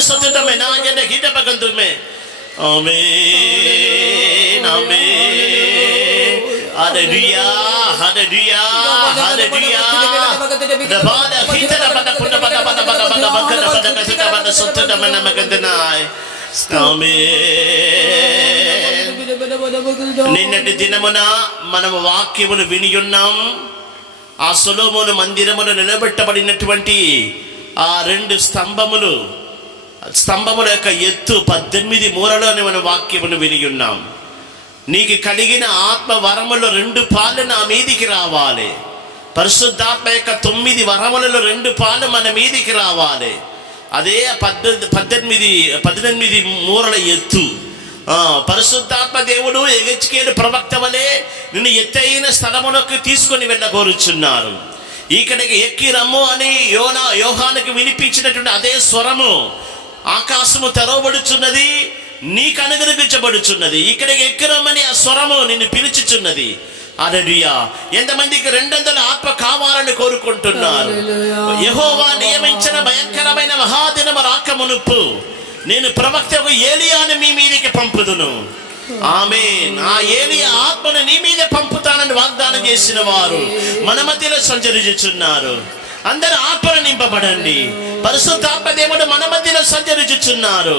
sotto menage de kita pakantume. Amen, amen. Hallelujah, hallelujah, hallelujah. Dabada kita pada kita pada sotto menamakantanai. Amen. నిన్నటి దినమున మనము వాక్యమును విని ఉన్నాం. ఆ సొలొమోను మందిరములో నిలబెట్టబడినటువంటి ఆ 2 స్తంభముల యొక్క ఎత్తు 18 మూరలు అని మన వాక్యమును విని ఉన్నాం. నీకు కలిగిన ఆత్మ వరములో 2 పాలు నా మీదికి రావాలి. పరిశుద్ధాత్మ యొక్క 9 వరములలో 2 పాలు మన మీదికి రావాలి. అదే 18 మూరల ఎత్తు. పరిశుద్ధాత్మ దేవుడు ఎగెచ్కేలు ప్రవక్త వలె నిన్ను ఎత్తైన స్థలములకు తీసుకొని వెళ్ళగోరుచున్నారు. ఇక్కడికి ఎక్కి రమ్ము అని యోహానుకు వినిపించినటువంటి అదే స్వరము ఆకాశము తెరవబడుచున్నది, నీకు అనుగ్రహించబడుచున్నది. ఇక్కడికి ఎక్కి రమ్మని ఆ స్వరము నిన్ను పిలుచుచున్నది. హల్లెలూయా. ఎంతమందికి 200 ఆత్మ కావాలని కోరుకుంటున్నారు? యెహోవా నియమించిన భయంకరమైన మహాదినము రాకమునుపు నేను ప్రవక్తకు ఏలియాను మీ మీదకి పంపుదును. ఆమేన్. ఆ ఏలియా ఆత్మను నీ మీద పంపుతానని వాగ్దానం చేసిన వారు మన మధ్యలో సంచరించుచున్నారు. అందరూ ఆత్మను నింపబడండి. పరిశుద్ధాత్మ దేవుడు మన మధ్యలో సంచరించుచున్నారు.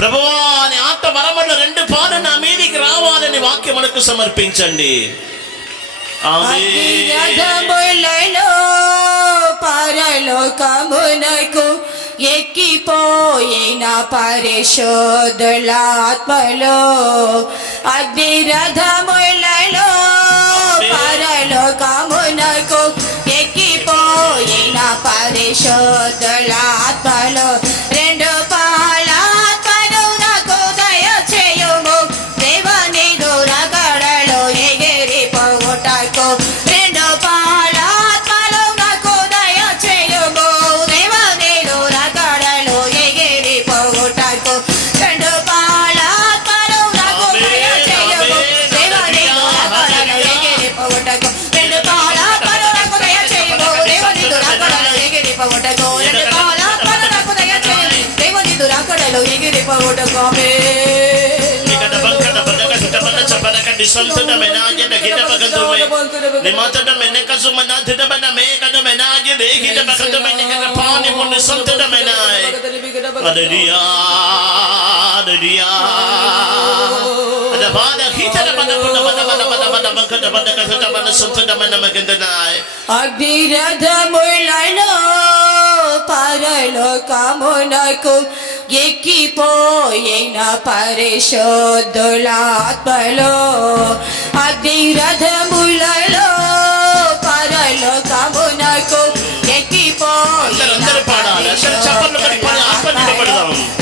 ప్రభువా అని ఆత్మ వరముల 2 పాలు నా మీదికి రావాలని వాక్యం మనకు సమర్పించండి. పరలోకమునకు ఎక్కిపోయిన పరిశుద్ధులాత్మలో అగ్ని రథములలో పరలోకమునకు ఎక్కిపోయిన పరిశుద్ధులాత్మలో 2 పాలాత్మను నాకు దయచేయుము. దేవుని దూరగడలో ఎగిరి పోవుటకు 2 పాలాత్మలు నాకు దయచేయుము. దేవుని దూరగడలో ఎగిరి పోవుటకు 2 పాలాత్మలు నాకు దయచేయుము. దేవుని దూరగడలో ఎగిరి పోవుటకు 2 పాలాత్మలు నాకు దయచేయుము. దేవుని దూరగడలో ఎగిరి పోవుటకు 2 పాలాత్మలు నాకు దయచేయుము. దేవుని దూరగడలో ఎగిరి పోవుటకు. Solta menage de kita pakantume. Ni mata de meneka sumana de bana me kada menage de kita pakantume ni kada pani mun solta de menai. Hallelujah, hallelujah. Ada bada kita de bana kada kada bana solta de mena magandanai. అగ్ని రథములలో పరలోకమునకు ఎక్కిపోయిన పరిశుద్ధులాత్మలో అగ్ని రథములలో పరలోకమునకు ఎక్కిపోయిన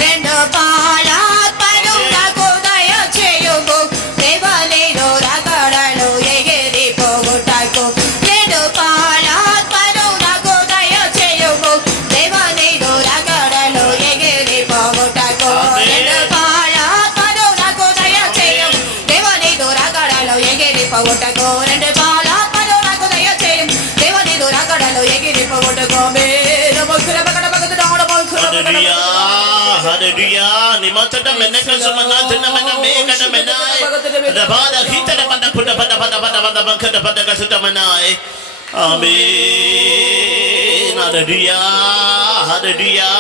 2 పాలాత్మలు నాకు దయచేయుము. దేవుని దూరగడలో ఎగిరి పోవుటకు 2 పాలాత్మలు నాకు దయచేయుము. దేవుని దూరగడలో ఎగిరి పోవుటకు 2 పాలాత్మలు నాకు దయచేయుము. దేవుని దూరగడలో ఎగిరి పోవుటకు 2 పాలాత్మలు నాకు దయచేయుము. దేవుని దూరగడలో ఎగిరి పోవుటకు. Hallelujah. Ni mata de meneka sumana de mena me kada menai. Da bada kita de pada kada menai. Amen. Hallelujah. Hallelujah.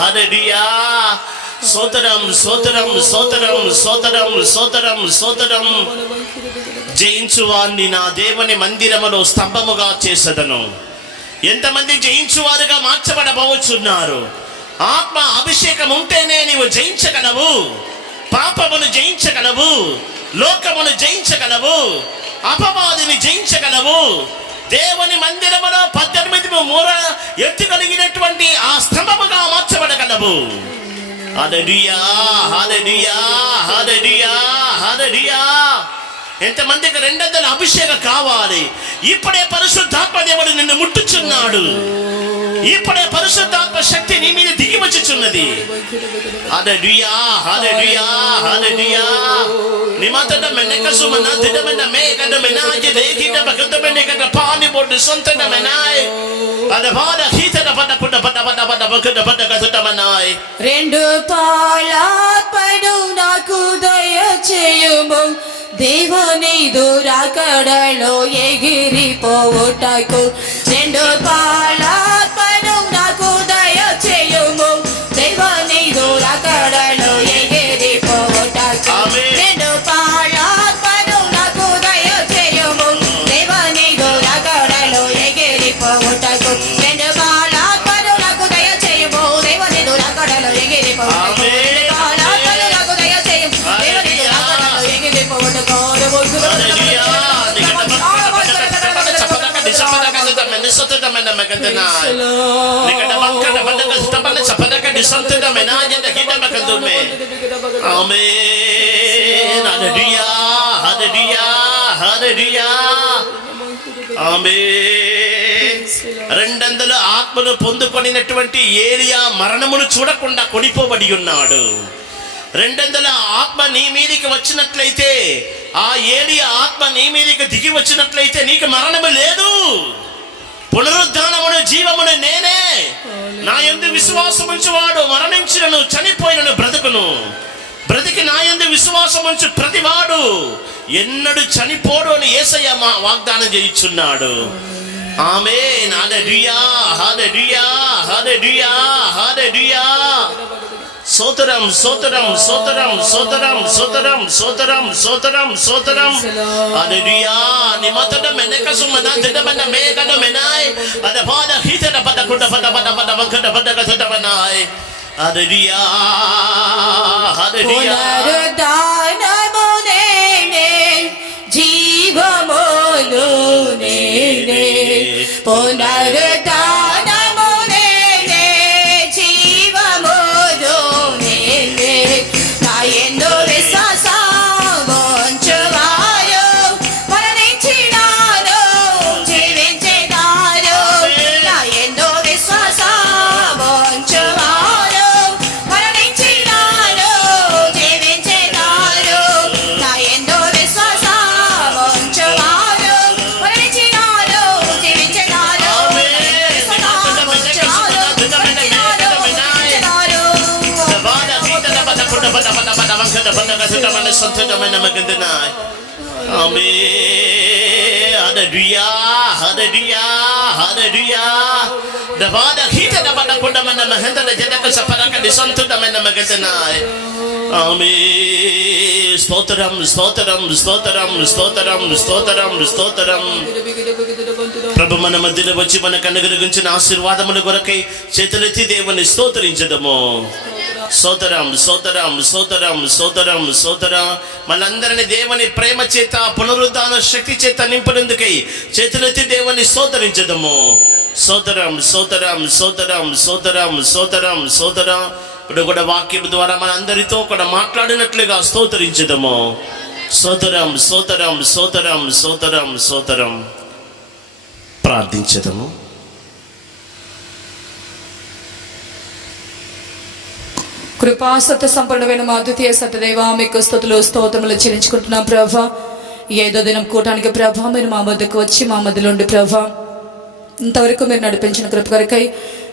Hallelujah. Sotram sotram sotram sotram sotram sotram. జయించువాన్ని నా దేవుని మందిరములో స్తంభముగా చేసెదను. ఎంతమంది జయించువారుగా మార్చబడబోచున్నారు? ఆత్మ అభిషేకం ఉంటేనే నీవు జయించగలవు. పాపమును జయించగలవు, లోకమును జయించగలవు, అపవాదిని జయించగలవు. దేవుని మందిరములో 18 మూరల ఎత్తు కలిగినటువంటి ఆ స్తంభముగా మార్చబడగలవు. హల్లెలూయా, హల్లెలూయా, హల్లెలూయా, హల్లెలూయా. ఎంతమందికి 200 అభిషేకం కావాలి? ఇప్పుడే పరిశుద్ధాత్మ దేవుడు నిన్ను ముట్టుచున్నాడు. ఇప్పుడే పరిశుద్ధాత్మ శక్తి నీ మీద దిగి వచ్చుచున్నది. హల్లెలూయా, హల్లెలూయా, హల్లెలూయా. నిమతట మెనక సుమన దిదమన మేకద మెనాజే దేకిట బకద మెనకద పాని బొడ్ సొంతన మెనాయ్. అదవాద హీతద పద పద పద పద పద బకద పద కసట మెనాయ్. చెప్పదన్నాయ్. 2 పాలాత్మను నాకు దయచేయుము, దేవుని దురాకడలో ఎగిరిపోవుటకు. 2 పాలాత్మను నాకు దయచేయుము, దేవుని దురాకడలో ఎగిరిపోవుటకు. 2 పాలాత్మను నాకు దయచేయుము, దేవుని దురాకడలో ఎగిరిపోవుటకు. 2 పాలాత్మను నాకు దయచేయుము, దేవుని దురాకడలో ఎగిరిపోవుటకు. 2 పాలాత్మను నాకు దయచేయుము, దేవుని దురాకడలో ఎగిరిపోవుటకు. రెండందల ఆత్మను పొందుకొనినటువంటి ఏలియా మరణమును చూడకుండా కొనిపోబడి ఉన్నాడు. 200 ఆత్మ నీ మీదికి వచ్చినట్లయితే, ఆ ఏలియా ఆత్మ నీ మీదికి దిగి వచ్చినట్లయితే నీకు మరణము లేదు. పునరుద్ధానమును జీవమును నేనే. నా యందు విశ్వాసముంచువాడు మరణించినను చనిపోయినను బ్రతుకును. బ్రతికి నా యందు విశ్వాసముంచు ప్రతివాడు ఎన్నడు చనిపోడు అని యేసయ్య వాగ్దానం చేయుచున్నాడు. ఆమేన్. హల్లెలూయా, హల్లెలూయా, హల్లెలూయా, హల్లెలూయా. సోతరం సోతరం సోతరం సోతరం సోతరం సోతరం సోతరం సోతరం. హల్లెలూయా. నిమతన మెనకసు మన జడమన మేకన మెనాయ్ అద బాద హితన పదకుండ పద పద పద వకడ పద కతమనాయ్. హల్లెలూయా, హల్లెలూయా. పునరుద్ధానము నేనే, జీవమును నేనే. పునరుద్ధానము నేనే, జీవమును నేనే. నా యందు విశ్వాసముంచువారు మరణించినారు జీవించినారు. నా యందు విశ్వాసముంచువారు మరణించినారు జీవించినారు. నా యందు విశ్వాసముంచువారు మరణించినారు జీవించినారు. స్తోత్రం స్తోత్రం స్తోత్రం స్తోత్రం స్తోత్రం స్తోత్రం. ప్రభు మన మధ్యలో వచ్చి మనకు అనుగ్రహించిన ఆశీర్వాదముల కొరకై చేతులెత్తి దేవుని స్తోత్రించదము. స్తోత్రం స్తోత్రం స్తోత్రం స్తోత్రం స్తోత్రం. మనందరిని దేవుని ప్రేమ చేత పునరుద్ధాన శక్తి చేత నింపినందుకై చేతులెత్తి దేవుని స్తోత్రించదము. స్తోత్రం స్తోత్రం స్తోత్రం స్తోత్రం స్తోత్రం స్తోత్రం. ఇప్పుడు కూడా వాక్యం ద్వారా మన అందరితో కూడా మాట్లాడినట్లుగా స్తోత్రించదము. స్తోత్రం స్తోత్రం స్తోత్రం స్తోత్రం స్తోత్రం. ప్రార్థించదము. కృపాసత్య సంపన్నమైన మా ద్వితీయ సత్యదేవా, మీకు స్తుతులు స్తోత్రములు చెల్లించుకుంటున్నాం ప్రభా. ఏదో దినం కూటానికి ప్రభా మీరు మా వద్దకు వచ్చి మా మధ్యలో ఉండి ప్రభా ఇంతవరకు మీరు నడిపించిన కృప కొరకై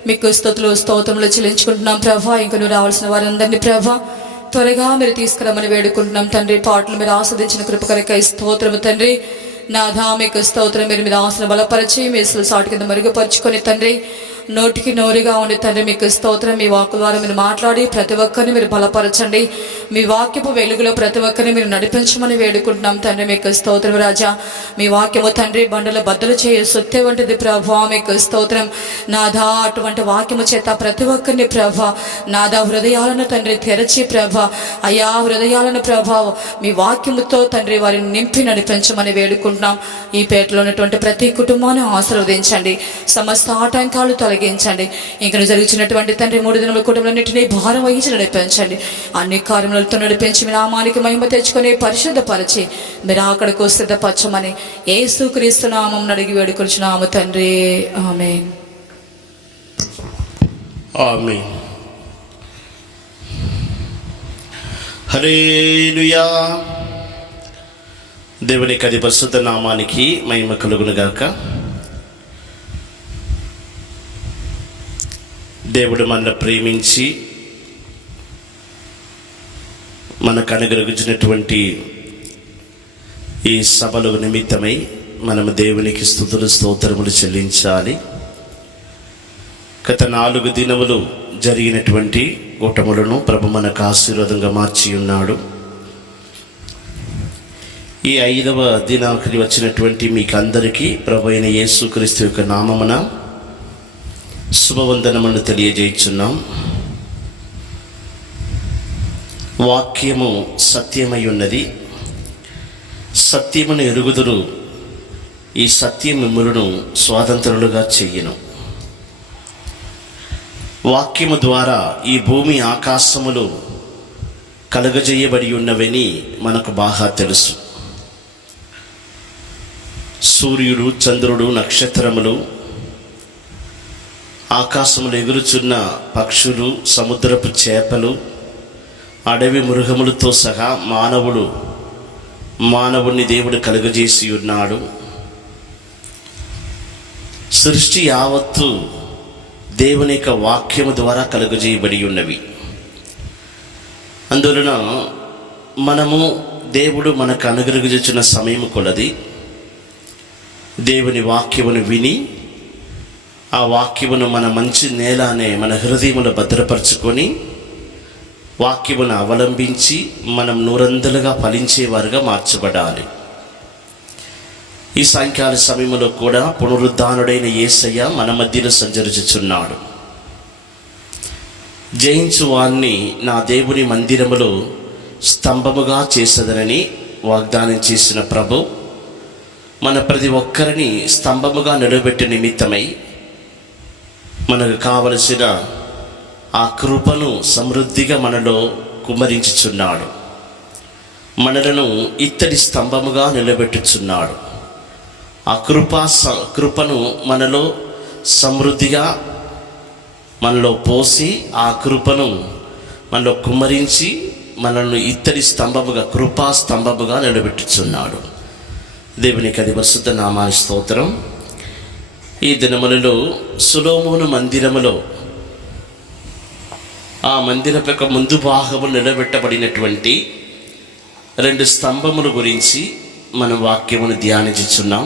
మీకు స్తుతులు స్తోత్రములు చెల్లించుకుంటున్నాం ప్రభా. ఇంక నువ్వు రావాల్సిన వారందరినీ ప్రభా త్వరగా మీరు తీసుకురమ్మని వేడుకుంటున్నాం తండ్రి. పాటలు మీరు ఆస్వాదించిన కృప కొరకై స్తోత్రము తండ్రి. నాథా మీకు స్తోత్రం. మీరు మీద ఆశను బలపరిచి మీ సాటి కింద మరుగుపరుచుకొని తండ్రి నోటికి నోరుగా ఉండి తండ్రి మీకు స్తోత్రం. మీ వాక్కు ద్వారా మీరు మాట్లాడి ప్రతి ఒక్కరిని మీరు బలపరచండి. మీ వాక్యపు వెలుగులో ప్రతి ఒక్కరిని మీరు నడిపించమని వేడుకుంటున్నాం తండ్రి. మీకు స్తోత్రం రాజా. మీ వాక్యము తండ్రి బండల బద్దలు చేయ సొత్తే వంటిది ప్రభా. మీకు స్తోత్రం నాథా. అటువంటి వాక్యము చేత ప్రతి ఒక్కరిని ప్రభా నాథా హృదయాలను తండ్రి తెరచి ప్రభా అయా హృదయాలను ప్రభా మీ వాక్యముతో తండ్రి వారిని నింపి నడిపించమని వేడుకుంటున్నాం. ఈ పేటలో ఉన్నటువంటి ప్రతి కుటుంబాన్ని ఆశీర్వదించండి. సమస్త ఆటంకాలు తొలగించండి. ఇంకా జరుగుతున్నటువంటి తండ్రి 3 దినముల కుటుంబాలన్నింటినీ భారం వహించి నడిపించండి. అన్ని కార్యములతో నడిపించి మీ నామానికి మహిమ తెచ్చుకొని పరిశుద్ధపరిచి మీరు అక్కడికి సిద్ధపరచమని యేసుక్రీస్తు నామమున అడిగి వేడుకొనుచున్నాము తండ్రి. ఆమేన్. ఆమేన్. హల్లెలూయా. దేవుని కది పరిశుద్ధ నామానికి మహిమ కలుగును గాక. దేవుడు మనల్ని ప్రేమించి మనకు అనుగ్రహించినటువంటి ఈ సభల నిమిత్తమై మనము దేవునికి స్తుతులు స్తోత్రములు చెల్లించాలి. గత 4 దినములు జరిగినటువంటి కూటములను ప్రభు మనకు ఆశీర్వాదంగా మార్చి ఉన్నాడు. ఈ 5వ దినానికి వచ్చినటువంటి మీకు అందరికీ ప్రభు అయిన యేసుక్రీస్తు యొక్క నామమున శుభవందనములను తెలియజేయుచున్నాం. వాక్యము సత్యమై ఉన్నది, సత్యమును ఎరుగుదురు, ఈ సత్యం మిమ్ములను స్వాతంత్రులుగా చెయ్యను. వాక్యము ద్వారా ఈ భూమి ఆకాశములు కలుగజేయబడి ఉన్నవని మనకు బాగా తెలుసు. సూర్యుడు, చంద్రుడు, నక్షత్రములు, ఆకాశములు ఎగురుచున్న పక్షులు, సముద్రపు చేపలు, అడవి మృగములతో సహా మానవుడిని దేవుడు కలుగజేసి ఉన్నాడు. సృష్టి యావత్తు దేవుని యొక్క వాక్యము ద్వారా కలుగజేయబడి ఉన్నవి. అందువలన మనము దేవుడు మనకు అనుగ్రహించిన సమయం కొలది దేవుని వాక్యమును విని ఆ వాక్యమును మన మంచి నేల అనే మన హృదయమును భద్రపరచుకొని వాక్యమును అవలంబించి మనం 100 ఫలించేవారుగా మార్చబడాలి. ఈ సాయంకాల సమయంలో కూడా పునరుద్ధానుడైన యేసయ్య మన మధ్యలో సంచరించుచున్నాడు. జయించు వాణ్ణి నా దేవుని మందిరములో స్తంభముగా చేసదనని వాగ్దానం చేసిన ప్రభు మన ప్రతి ఒక్కరిని స్తంభముగా నిలబెట్టే నిమిత్తమై మనకు కావలసిన ఆ కృపను సమృద్ధిగా మనలో కుమ్మరించుచున్నాడు. మనలను ఇత్తడి స్తంభముగా నిలబెట్టుచున్నాడు. ఆ కృపను మనలో సమృద్ధిగా మనలో పోసి ఆ కృపను మనలో కుమ్మరించి మనల్ని ఇత్తడి స్తంభముగా, కృపా స్తంభముగా నిలబెట్టుచున్నాడు. దేవునికి అది పరిశుద్ధ నామాని స్తోత్రం. ఈ దినములలో సొలొమోను మందిరములో ఆ మందిరపు యొక్క ముందు భాగము నిలబెట్టబడినటువంటి 2 స్తంభముల గురించి మనం వాక్యమును ధ్యానించుచున్నాం.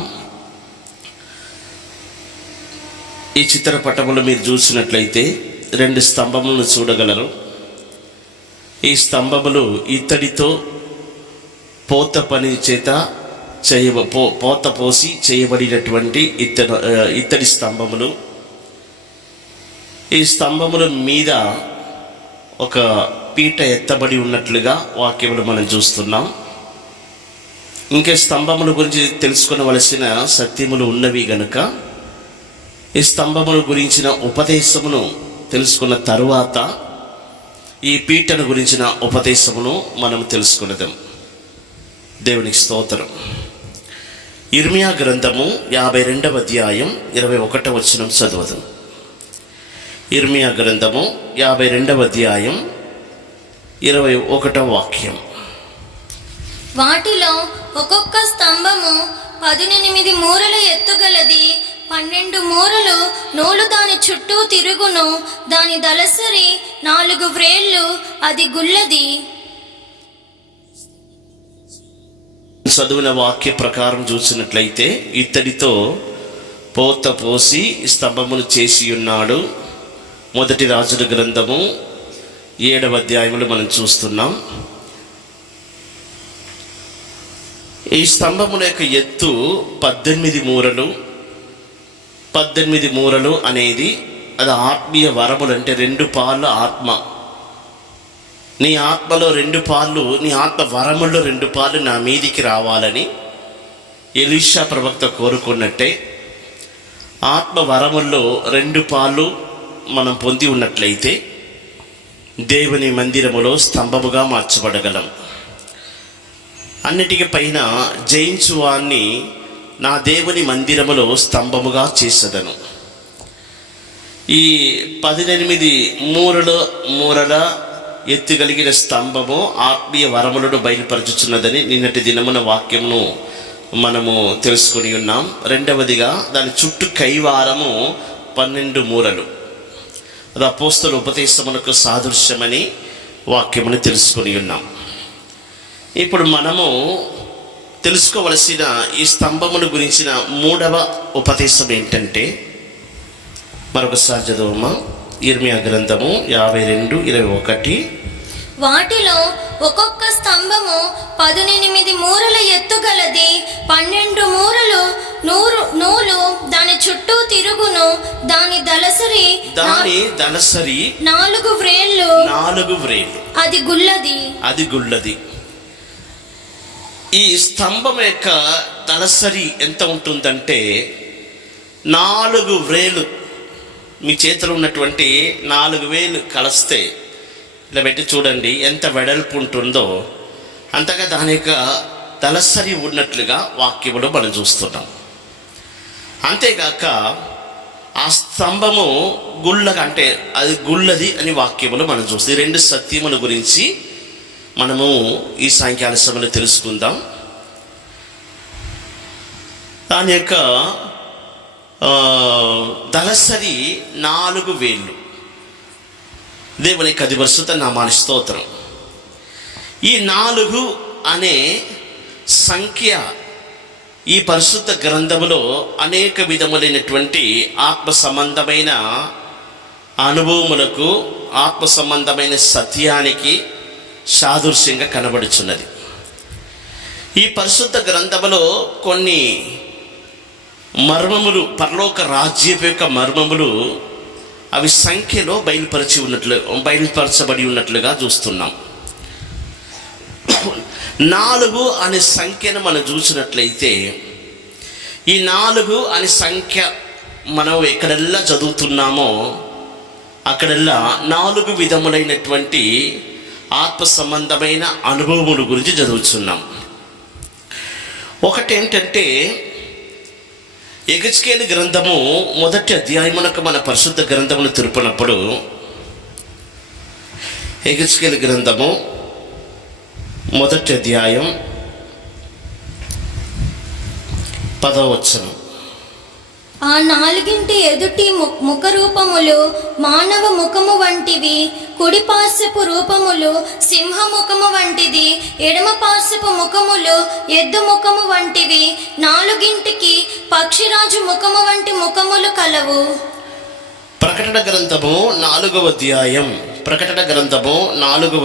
ఈ చిత్రపటములు మీరు చూసినట్లయితే 2 స్తంభములను చూడగలరు. ఈ స్తంభములు ఇత్తడితో పోత పని చేత పోత పోసి చేయబడినటువంటి ఇత్తడి స్తంభములు. ఈ స్తంభముల మీద ఒక పీట ఎత్తబడి ఉన్నట్లుగా వాక్యములు మనం చూస్తున్నాం. ఇంకా స్తంభముల గురించి తెలుసుకొనవలసిన సత్యములు ఉన్నవి గనుక ఈ స్తంభముల గురించిన ఉపదేశమును తెలుసుకున్న తరువాత ఈ పీటను గురించిన ఉపదేశమును మనం తెలుసుకునేదాం. దేవునికి స్తోత్రం. ఇర్మియా గ్రంథము 52వ అధ్యాయం 21వ వచనం చదువుదాం. ఇర్మియా గ్రంథము 52వ అధ్యాయం 21వ వాక్యం. వాటిలో ఒక్కొక్క స్తంభము 18 మూరల ఎత్తుగలది, 12 మూరలు నూలు దాని చుట్టూ తిరుగును, దాని దళసరి 4 వ్రేళ్ళు, అది గుల్లది. చదివిన వాక్య ప్రకారం చూసినట్లయితే ఇత్తడితో పోత పోసి స్తంభములు చేసి ఉన్నాడు. మొదటి రాజుల గ్రంథము 7వ అధ్యాయంలో మనం చూస్తున్నాం. ఈ స్తంభముల యొక్క ఎత్తు 18 మూరలు. 18 మూరలు అనేది అది ఆత్మీయ వరములు, అంటే 2 పాలు ఆత్మ. నీ ఆత్మలో 2 పాలు, నీ ఆత్మ వరముల్లో 2 పాలు నా మీదికి రావాలని ఎలీషా ప్రవక్త కోరుకున్నట్టే ఆత్మ వరముల్లో 2 పాలు మనం పొంది ఉన్నట్లయితే దేవుని మందిరములో స్తంభముగా మార్చబడగలం. అన్నిటికీ పైన జయించు వాణ్ణి నా దేవుని మందిరములో స్తంభముగా చేసదను. ఈ 18 మూరల ఎత్తుగలిగిన స్తంభము ఆత్మీయ వరములను బయలుపరచుచున్నదని నిన్నటి దినమున వాక్యమును మనము తెలుసుకొని ఉన్నాం. రెండవదిగా దాని చుట్టూ కైవారము 12 మూరలు. అది అపోస్తల ఉపదేశమునకు సాదృశ్యమని వాక్యమును తెలుసుకొని ఉన్నాం. ఇప్పుడు మనము తెలుసుకోవలసిన ఈ స్తంభమును గురించిన మూడవ ఉపదేశం ఏంటంటే, మరొకసారి చదువమ్మా. ఇర్మియా గ్రంథము 52:21. వాటిలో ఒక్కొక్క స్తంభము 18 మూరల ఎత్తు గలది, 12 మూరలు నూలు దాని చుట్టూ తిరుగును, దాని దళసరి 4 వ్రేళ్ళు, అది గుల్లది. ఈ స్తంభం యొక్క దళసరి ఎంత ఉంటుందంటే 4 వ్రేలు. మీ చేతిలో ఉన్నటువంటి 4 వేలు కలిస్తే ఇలా పెట్టి చూడండి ఎంత వెడల్పు ఉంటుందో, అంతగా దాని యొక్క దళసరి ఉన్నట్లుగా వాక్యములో మనం చూస్తున్నాం. అంతేగాక ఆ స్తంభము గుల్లగా, అంటే అది గుల్లది అని వాక్యములు మనం చూస్తాం. 2 సత్యముల గురించి మనము ఈ సాయంకాల సమయంలో తెలుసుకుందాం. దాని యొక్క దళసరి 4 వేళ్ళు. దేవుని యొక్క పరిశుద్ధ నామానికి స్తోత్రం. ఈ 4 అనే సంఖ్య ఈ పరిశుద్ధ గ్రంథములో అనేక విధములైనటువంటి ఆత్మ సంబంధమైన అనుభవములకు, ఆత్మ సంబంధమైన సత్యానికి సాదృశ్యంగా కనబడుచున్నది. ఈ పరిశుద్ధ గ్రంథములో కొన్ని మర్మములు, పరలోక రాజ్యపు యొక్క మర్మములు, అవి సంఖ్యలో బయలుపరచబడి ఉన్నట్లుగా చూస్తున్నాం. 4 అనే సంఖ్యను మనం చూసినట్లయితే, ఈ 4 అనే సంఖ్య మనం ఎక్కడెల్లా చదువుతున్నామో అక్కడెల్లా 4 విధములైనటువంటి ఆత్మ సంబంధమైన అనుభవముల గురించి చదువుతున్నాం. ఒకటేంటంటే, యెహెజ్కేలు గ్రంథము 1వ అధ్యాయమునకు మన పరిశుద్ధ గ్రంథమును తిరుపునప్పుడు, యెహెజ్కేలు గ్రంథము 1వ అధ్యాయం 10వ వచనం. ఆ 4 ఎదుటి ముఖరూపములు మానవ ముఖము వంటివి, కుడి పార్శ్వపు రూపములు సింహముఖము వంటిది, ఎడమ పార్శ్వపు ముఖములు ఎద్దు ముఖము వంటివి, 4 పక్షిరాజు ముఖము వంటి ముఖములు కలవు. ప్రకటన గ్రంథము 4వ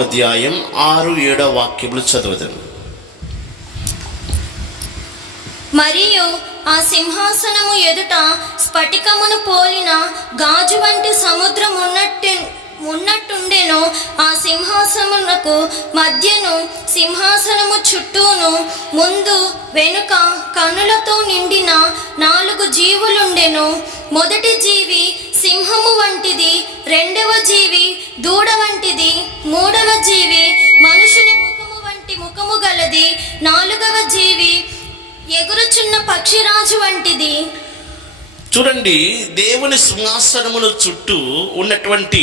అధ్యాయం 6-7 వాక్యములు చదువుదాం. మరియు ఆ సింహాసనము ఎదుట స్ఫటికమును పోలిన గాజు వంటి సముద్రం ఉన్నట్టుండెను. ఆ సింహాసనమునకు మధ్యను, సింహాసనము చుట్టూను, ముందు వెనుక కన్నులతో నిండిన 4 జీవులుండెను. మొదటి జీవి సింహము వంటిది, 2వ జీవి దూడ వంటిది, 3వ జీవి మనుషుని ముఖము వంటి ముఖము గలది, 4వ జీవి ఎగురుచున్న పక్షిరాజు వంటిది. చూడండి, దేవుని సింహాసనముల చుట్టూ ఉన్నటువంటి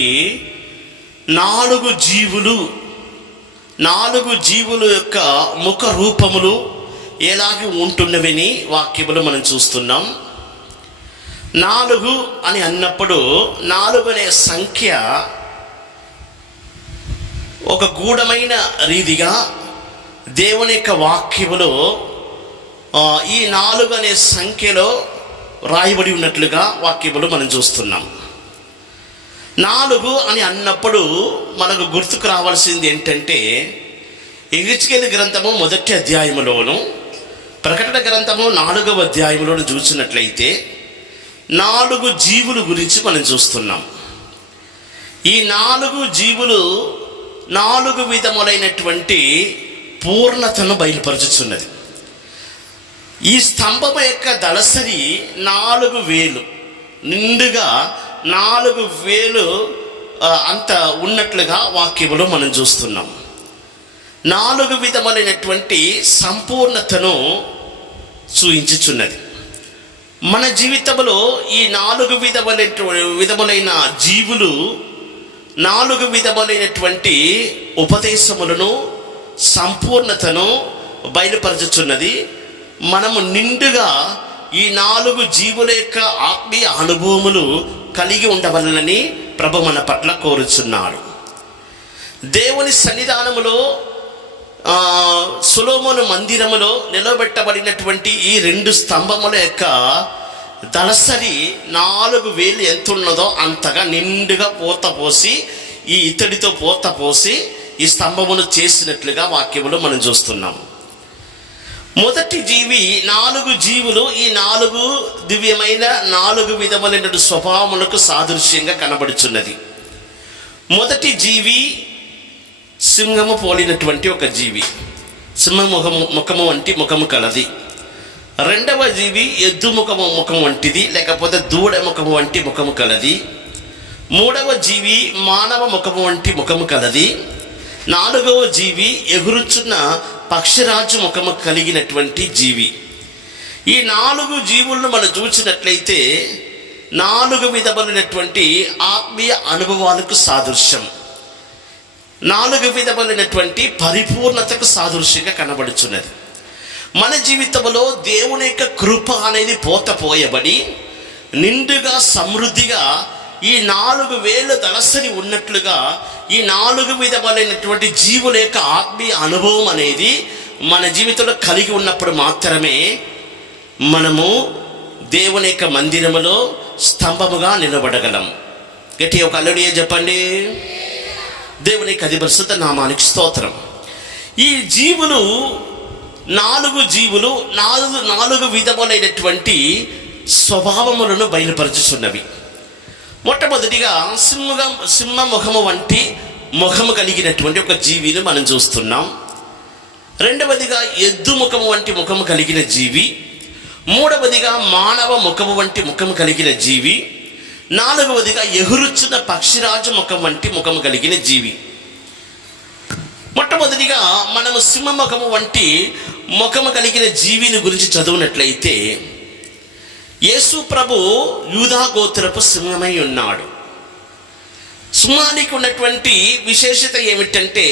4 జీవులు, 4 జీవుల యొక్క ముఖ రూపములు ఎలాగే ఉంటున్నవని వాక్యములు మనం చూస్తున్నాం. 4 అని అన్నప్పుడు 4 అనే సంఖ్య ఒక గూఢమైన రీతిగా దేవుని యొక్క వాక్యములో ఈ 4 అనే సంఖ్యలో రాయబడి ఉన్నట్లుగా వాక్యములు మనం చూస్తున్నాం. 4 అని అన్నప్పుడు మనకు గుర్తుకు రావాల్సింది ఏంటంటే, యెహెజ్కేలు గ్రంథము 1వ అధ్యాయములోను, ప్రకటన గ్రంథము 4వ అధ్యాయంలోను చూసినట్లయితే 4 జీవుల గురించి మనం చూస్తున్నాం. ఈ 4 జీవులు 4 విధములైనటువంటి పూర్ణతను బయలుపరచుచున్నది. ఈ స్తంభం యొక్క దళసరి 4 వేలు, నిండుగా 4 వేలు అంత ఉన్నట్లుగా వాక్యములో మనం చూస్తున్నాం. 4 విధములైనటువంటి సంపూర్ణతను చూయించుచున్నది. మన జీవితంలో ఈ 4 విధములైన జీవులు 4 విధములైనటువంటి ఉపదేశములను, సంపూర్ణతను బయలుపరచుచున్నది. మనము నిండుగా ఈ 4 జీవుల యొక్క ఆత్మీయ అనుభవములు కలిగి ఉండవలనని ప్రభు మన పట్ల కోరుచున్నాడు. దేవుని సన్నిధానములో సొలొమోను మందిరములో నిలబెట్టబడినటువంటి ఈ 2 స్తంభముల యొక్క దళసరి 4,000 ఎంత ఉన్నదో అంతగా నిండుగా పోత పోసి ఈ ఇత్తడితో పోత పోసి ఈ స్తంభమును చేసినట్లుగా వాక్యములో మనం చూస్తున్నాము. మొదటి జీవి 4 జీవులు ఈ 4 దివ్యమైన 4 విధములైన స్వభావములకు సాదృశ్యంగా కనబడుచున్నది. మొదటి జీవి సింహము పోలినటువంటి ఒక జీవి, సింహ ముఖము వంటి ముఖము కలది. రెండవ జీవి ఎద్దు ముఖము వంటిది, లేకపోతే దూడ ముఖము వంటి ముఖము కలది. మూడవ జీవి మానవ ముఖము వంటి ముఖము కలది. 4వ జీవి ఎగురుచున్న పక్షిరాజు ముఖము కలిగినటువంటి జీవి. ఈ 4 జీవులను మనం చూసినట్లయితే 4 విధములైనటువంటి ఆత్మీయ అనుభవాలకు సాదృశ్యం, 4 విధములైనటువంటి పరిపూర్ణతకు సాదృశ్యంగా కనబడుచున్నది. మన జీవితంలో దేవుని యొక్క కృప అనేది పోతపోయబడి నిండుగా సమృద్ధిగా ఈ 4,000 దళసరి ఉన్నట్లుగా ఈ 4 విధములైనటువంటి జీవుల యొక్క ఆత్మీయ అనుభవం అనేది మన జీవితంలో కలిగి ఉన్నప్పుడు మాత్రమే మనము దేవుని యొక్క మందిరములో స్తంభముగా నిలబడగలం. గట్టి ఒక హల్లెలూయా చెప్పండి. దేవుని యొక్క అతి పరిశుద్ధ నామానికి స్తోత్రం. ఈ జీవులు 4 జీవులు 4 విధములైనటువంటి స్వభావములను బయలుపరచుచున్నవి. మొట్టమొదటిగా సింహ ముఖము వంటి ముఖము కలిగినటువంటి ఒక జీవిని మనం చూస్తున్నాం. రెండవదిగా ఎద్దు ముఖము వంటి ముఖము కలిగిన జీవి. మూడవదిగా మానవ ముఖము వంటి ముఖము కలిగిన జీవి. 4వదిగా ఎగురుచున్న పక్షిరాజు ముఖం వంటి ముఖము కలిగిన జీవి. మొట్టమొదటిగా మనము సింహ ముఖము వంటి ముఖము కలిగిన జీవిని గురించి చదువునట్లయితే యేసు ప్రభు యూదా గోత్రపు సింహమై ఉన్నాడు. సింహానికి ఉన్నటువంటి విశేషత ఏమిటంటే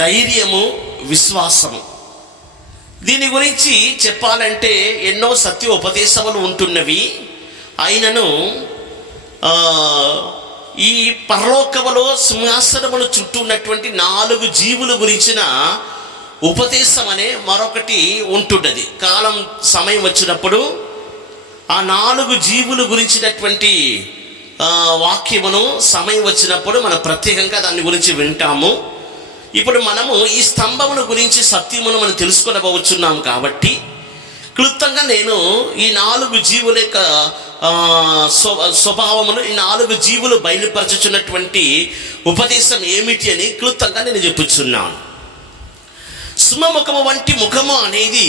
ధైర్యము, విశ్వాసము. దీని గురించి చెప్పాలంటే ఎన్నో సత్య ఉపదేశములు ఉంటున్నవి. అయినను ఈ పరలోకములో సింహాసనములు చుట్టూ ఉన్నటువంటి 4 జీవుల గురించిన ఉపదేశం అనే మరొకటి ఉంటున్నది. కాలం సమయం వచ్చినప్పుడు ఆ 4 జీవుల గురించినటువంటి వాక్యమును సమయం వచ్చినప్పుడు మనం ప్రత్యేకంగా దాని గురించి వింటాము. ఇప్పుడు మనము ఈ స్తంభముల గురించి సత్యమును మనం తెలుసుకొనబోచున్నాము కాబట్టి క్లుప్తంగా నేను ఈ 4 జీవుల యొక్క స్వభావమును, ఈ 4 జీవులు బయలుపరచుచున్నటువంటి ఉపదేశం ఏమిటి అని క్లుప్తంగా నేను చెప్పుచున్నాను. సింహముఖము వంటి ముఖము అనేది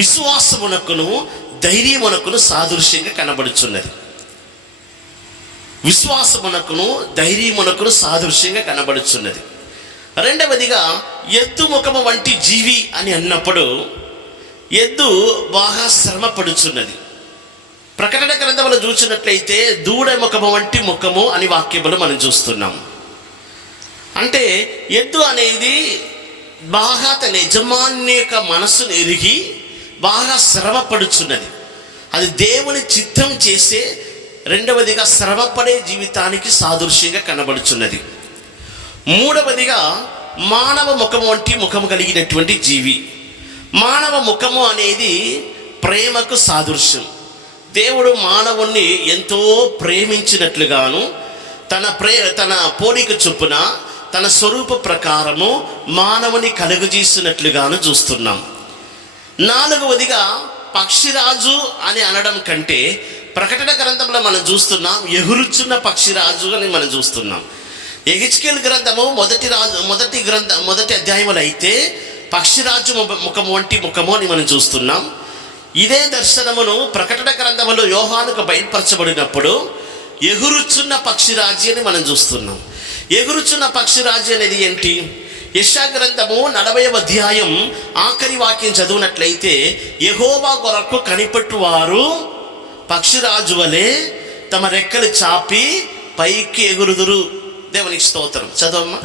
విశ్వాసమునకును ధైర్యమునకును సాదృశ్యంగా కనబడుచున్నది. విశ్వాసమునకును ధైర్యమునకును సాదృశ్యంగా కనబడుచున్నది. రెండవదిగా ఎద్దు ముఖము వంటి జీవి అని అన్నప్పుడు ఎద్దు బాగా శ్రమ పడుచున్నది. ప్రకటన గ్రంథములో చూసినట్లయితే దూడ ముఖము వంటి ముఖము అని వాక్యములు మనం చూస్తున్నాం. అంటే ఎద్దు అనేది బాగా తన యజమాని యొక్క మనస్సును ఎరిగి బాగా శ్రమ పడుచున్నది. అది దేవుని చిత్తం చేసే రెండవదిగా శ్రమపడే జీవితానికి సాదృశ్యంగా కనబడుచున్నది. మూడవదిగా మానవ ముఖము వంటి ముఖము కలిగినటువంటి జీవి. మానవ ముఖము అనేది ప్రేమకు సాదృశ్యం. దేవుడు మానవుణ్ణి ఎంతో ప్రేమించినట్లుగాను తన పోలిక చొప్పున తన స్వరూప ప్రకారము మానవుని కలుగజేసినట్లుగాను చూస్తున్నాం. 4వదిగా పక్షిరాజు అని అనడం కంటే ప్రకటన గ్రంథంలో మనం చూస్తున్నాం ఎగురుచున్న పక్షిరాజు అని మనం చూస్తున్నాం. యెహెజ్కేలు గ్రంథము మొదటి అధ్యాయములు అయితే పక్షిరాజు ముఖము వంటి ముఖము అని మనం చూస్తున్నాం. ఇదే దర్శనమును ప్రకటన గ్రంథములో యోహానుకు బయలుపరచబడినప్పుడు ఎగురుచున్న పక్షిరాజు అని మనం చూస్తున్నాం. ఎగురుచున్న పక్షిరాజు అనేది ఏంటి? యెషయా గ్రంథము 40వ అధ్యాయం ఆఖరి వాక్యం చదువునట్లయితే యెహోవా కొరకు కనిపెట్టువారు పక్షిరాజు వలె తమ రెక్కలు చాపి పైకి ఎగురుదురు. దేవునికి స్తోత్రం. చదవమ్మా.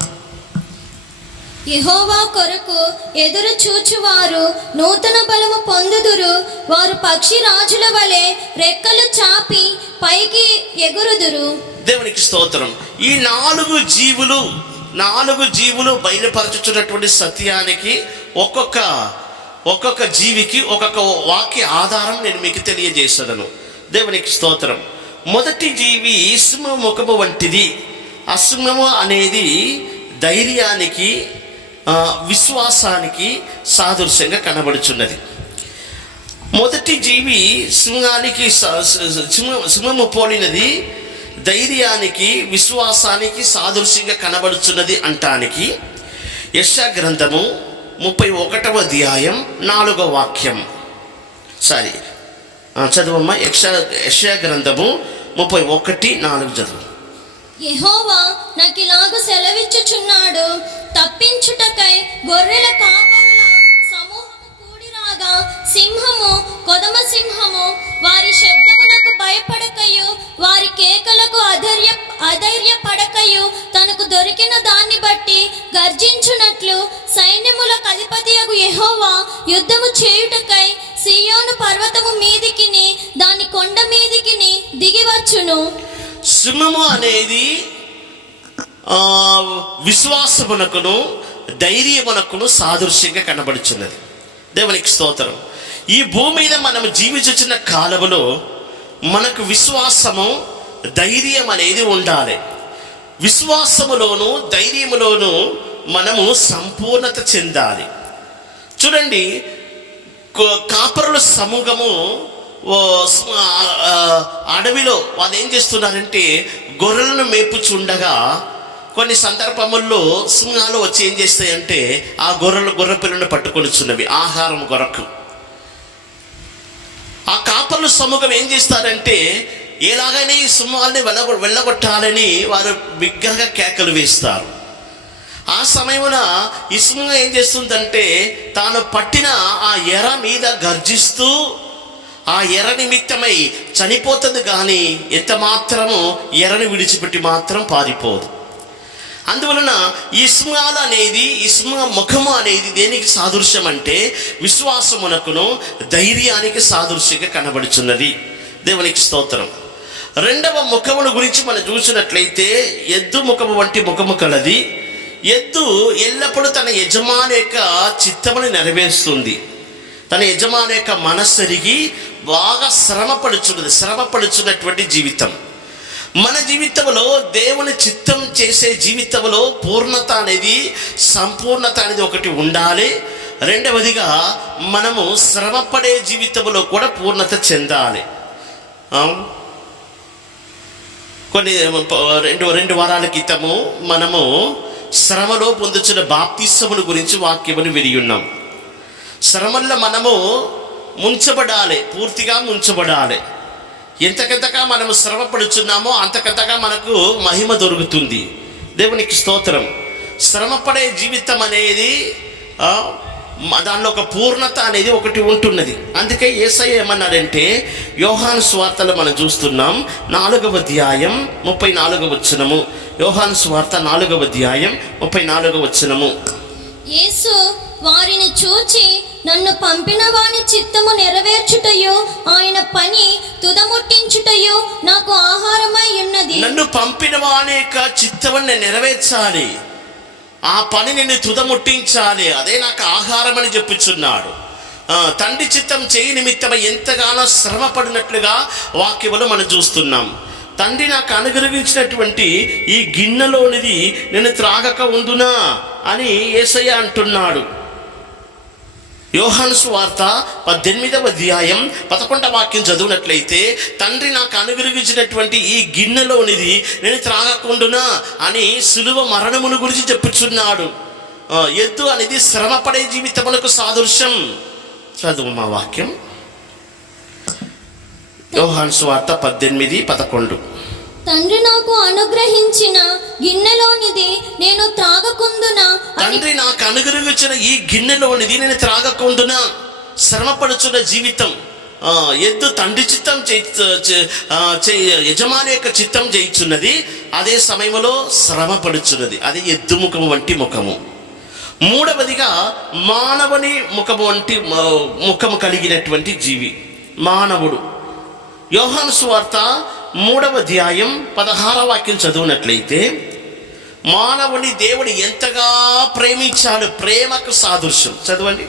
యెహోవా కొరకు ఎదురు చూచువారు నూతన బలము పొందుదురు, వారు పక్షి రాజుల వలె రెక్కలు చాపి పైకి ఎగురుదురు. దేవునికి స్తోత్రం. ఈ 4 జీవులు 4 జీవులు బయలుపరచుతున్నటువంటి సత్యానికి ఒక్కొక్క జీవికి ఒక్కొక్క వాక్య ఆధారం నేను మీకు తెలియజేస్తాను. దేవునికి స్తోత్రం. మొదటి జీవి సింహముఖము వంటిది. ఆ సింహము అనేది ధైర్యానికి విశ్వాసానికి సాదృశ్యంగా కనబడుచున్నది. మొదటి జీవి సింహము పోలినది, ధైర్యానికి విశ్వాసానికి సాదృశ్యంగా కనబడుచున్నది అంటానికి యెషయా గ్రంథము 31వ అధ్యాయం 4వ వాక్యం. చదువమ్మా. యెషయా గ్రంథము 31:4 చదువు. యెహోవా నాకిలాగు సెలవిచ్చుచున్నాడు, తప్పించుటకై గొర్రెల కాపరుల సమూహము కూడిరాగా సింహము కొదమ సింహము వారి శబ్దమునకు భయపడకయు వారి కేకలకు అధైర్యపడకయు తనకు దొరికిన దాన్ని బట్టి గర్జించునట్లు సైన్యములకు అధిపతియగు యెహోవా యుద్ధము చేయుటకై సీయోను పర్వతము మీదికిని దాని కొండ మీదికిని దిగివచ్చును. సింహము అనేది విశ్వాసమునకును ధైర్యమునకును సాదృశ్యంగా కనబడుచున్నది. దేవునికి స్తోత్రం. ఈ భూమి మీద మనం జీవించుచున్న కాలములో మనకు విశ్వాసము ధైర్యం అనేది ఉండాలి. విశ్వాసములోను ధైర్యములోను మనము సంపూర్ణత చెందాలి. చూడండి, కాపరుల సమూహము అడవిలో వాళ్ళు ఏం చేస్తున్నారంటే గొర్రెలను మేపుచుండగా కొన్ని సందర్భముల్లో సింహాలు వచ్చి ఏం చేస్తాయంటే ఆ గొర్రె పిల్లలను పట్టుకొనిచున్నవి ఆహారం కొరకు. ఆ కాపరుల సమూహం ఏం చేస్తారంటే ఎలాగైనా ఈ సింహాలని వెళ్ళగొట్టాలని వారు బిగ్గరగా కేకలు వేస్తారు. ఆ సమయమున ఈ సింహం ఏం చేస్తుందంటే తాను పట్టిన ఆ ఎర మీద గర్జిస్తూ ఆ ఎర నిమిత్తమై చనిపోతుంది, కానీ ఎంత మాత్రము ఎరని విడిచిపెట్టి మాత్రం పారిపోదు. అందువలన ఈ సింహాలు అనేది, ఈ సింహ ముఖము అనేది దేనికి సాదృశ్యం అంటే విశ్వాసమునకును ధైర్యానికి సాదృశ్యంగా కనబడుచున్నది. దేవునికి స్తోత్రం. రెండవ ముఖమును గురించి మనం చూసినట్లయితే ఎద్దు ముఖము వంటి ముఖము కలది. ఎద్దు ఎల్లప్పుడూ తన యజమాని యొక్క చిత్తముని నెరవేరుస్తుంది. తన యజమాని యొక్క మనస్సరిగి బాగా శ్రమపడుచున్నటువంటి జీవితం. మన జీవితంలో దేవుని చిత్తం చేసే జీవితంలో పూర్ణత అనేది, సంపూర్ణత అనేది ఒకటి ఉండాలి. రెండవదిగా మనము శ్రమపడే జీవితంలో కూడా పూర్ణత చెందాలి. రెండు వారాల క్రితము మనము శ్రమలో పొందుతున్న బాప్తిస్మముల గురించి వాక్యమును విని ఉన్నాం. శ్రమల్లో మనము ముంచబడాలి, పూర్తిగా ముంచబడాలి. ఎంతకంతగా మనము శ్రమపడుచున్నామో అంతకంతగా మనకు మహిమ దొరుకుతుంది. దేవునికి స్తోత్రం. శ్రమపడే జీవితం అనేది దానిలో ఒక పూర్ణత అనేది ఒకటి ఉంటున్నది. అందుకే యేసయ్య ఏమన్నాడంటే యోహాను సువార్తలో మనం చూస్తున్నాం 4వ అధ్యాయం 34వ వచనము. యోహాను సువార్త 4వ అధ్యాయం 34వ వచనము. యేసు వారిని చూచి నన్ను పంపిన వాని చిత్తము నెరవేర్చుటయు ఆయన పని తుదముట్టించుటయు నాకు ఆహారమై ఉన్నది. నన్ను పంపిన వాని యొక్క చిత్తమును నేను నెరవేర్చాలి, ఆ పని నిన్ను తుదముట్టించాలి, అదే నాకు ఆహారం అని చెప్పుచున్నాడు. తండ్రి చిత్తం చేయి నిమిత్తమై ఎంతగానో శ్రమ పడినట్లుగా వాక్యములు మనం చూస్తున్నాం. తండ్రి నాకు అనుగ్రహించినటువంటి ఈ గిన్నెలోనిది నేను త్రాగక ఉందునా అని యేసయ్య అంటున్నాడు. యోహాను సువార్త 18వ అధ్యాయం 11వ వాక్యం చదివినట్లయితే తండ్రి నాకు అనుగ్రహించినటువంటి ఈ గిన్నెలోనిది నేను త్రాగకుండునా అని సిలువ మరణమును గురించి చెప్పుచున్నాడు. ఎద్దు అనేది శ్రమపడే జీవితమునకు సాదృశ్యం. చదువు మా వాక్యం. యోహాను సువార్త 18:11. తండ్రి నాకు అనుగ్రహించిన గిన్నెలోనిది నేను త్రాగకుందునా. తండ్రి నాకు అనుగ్రహించిన ఈ గిన్నెలోనిది నేను త్రాగకుందునా. శ్రమపడుచున్న జీవితం. ఎద్దు తండ్రి చిత్తం యజమాని యొక్క చిత్తం చేయుచున్నది, అదే సమయంలో శ్రమ పడుచున్నది. అది ఎద్దు ముఖము వంటి ముఖము. మూడవదిగా మానవుని ముఖము వంటి ముఖము కలిగినటువంటి జీవి మానవుడు. యోహాను సువార్త 3వ అధ్యాయం 16వ వాక్యం చదివినట్లయితే మానవుని దేవుడు ఎంతగా ప్రేమించాడు, ప్రేమకు సాదృశ్యం. చదవండి.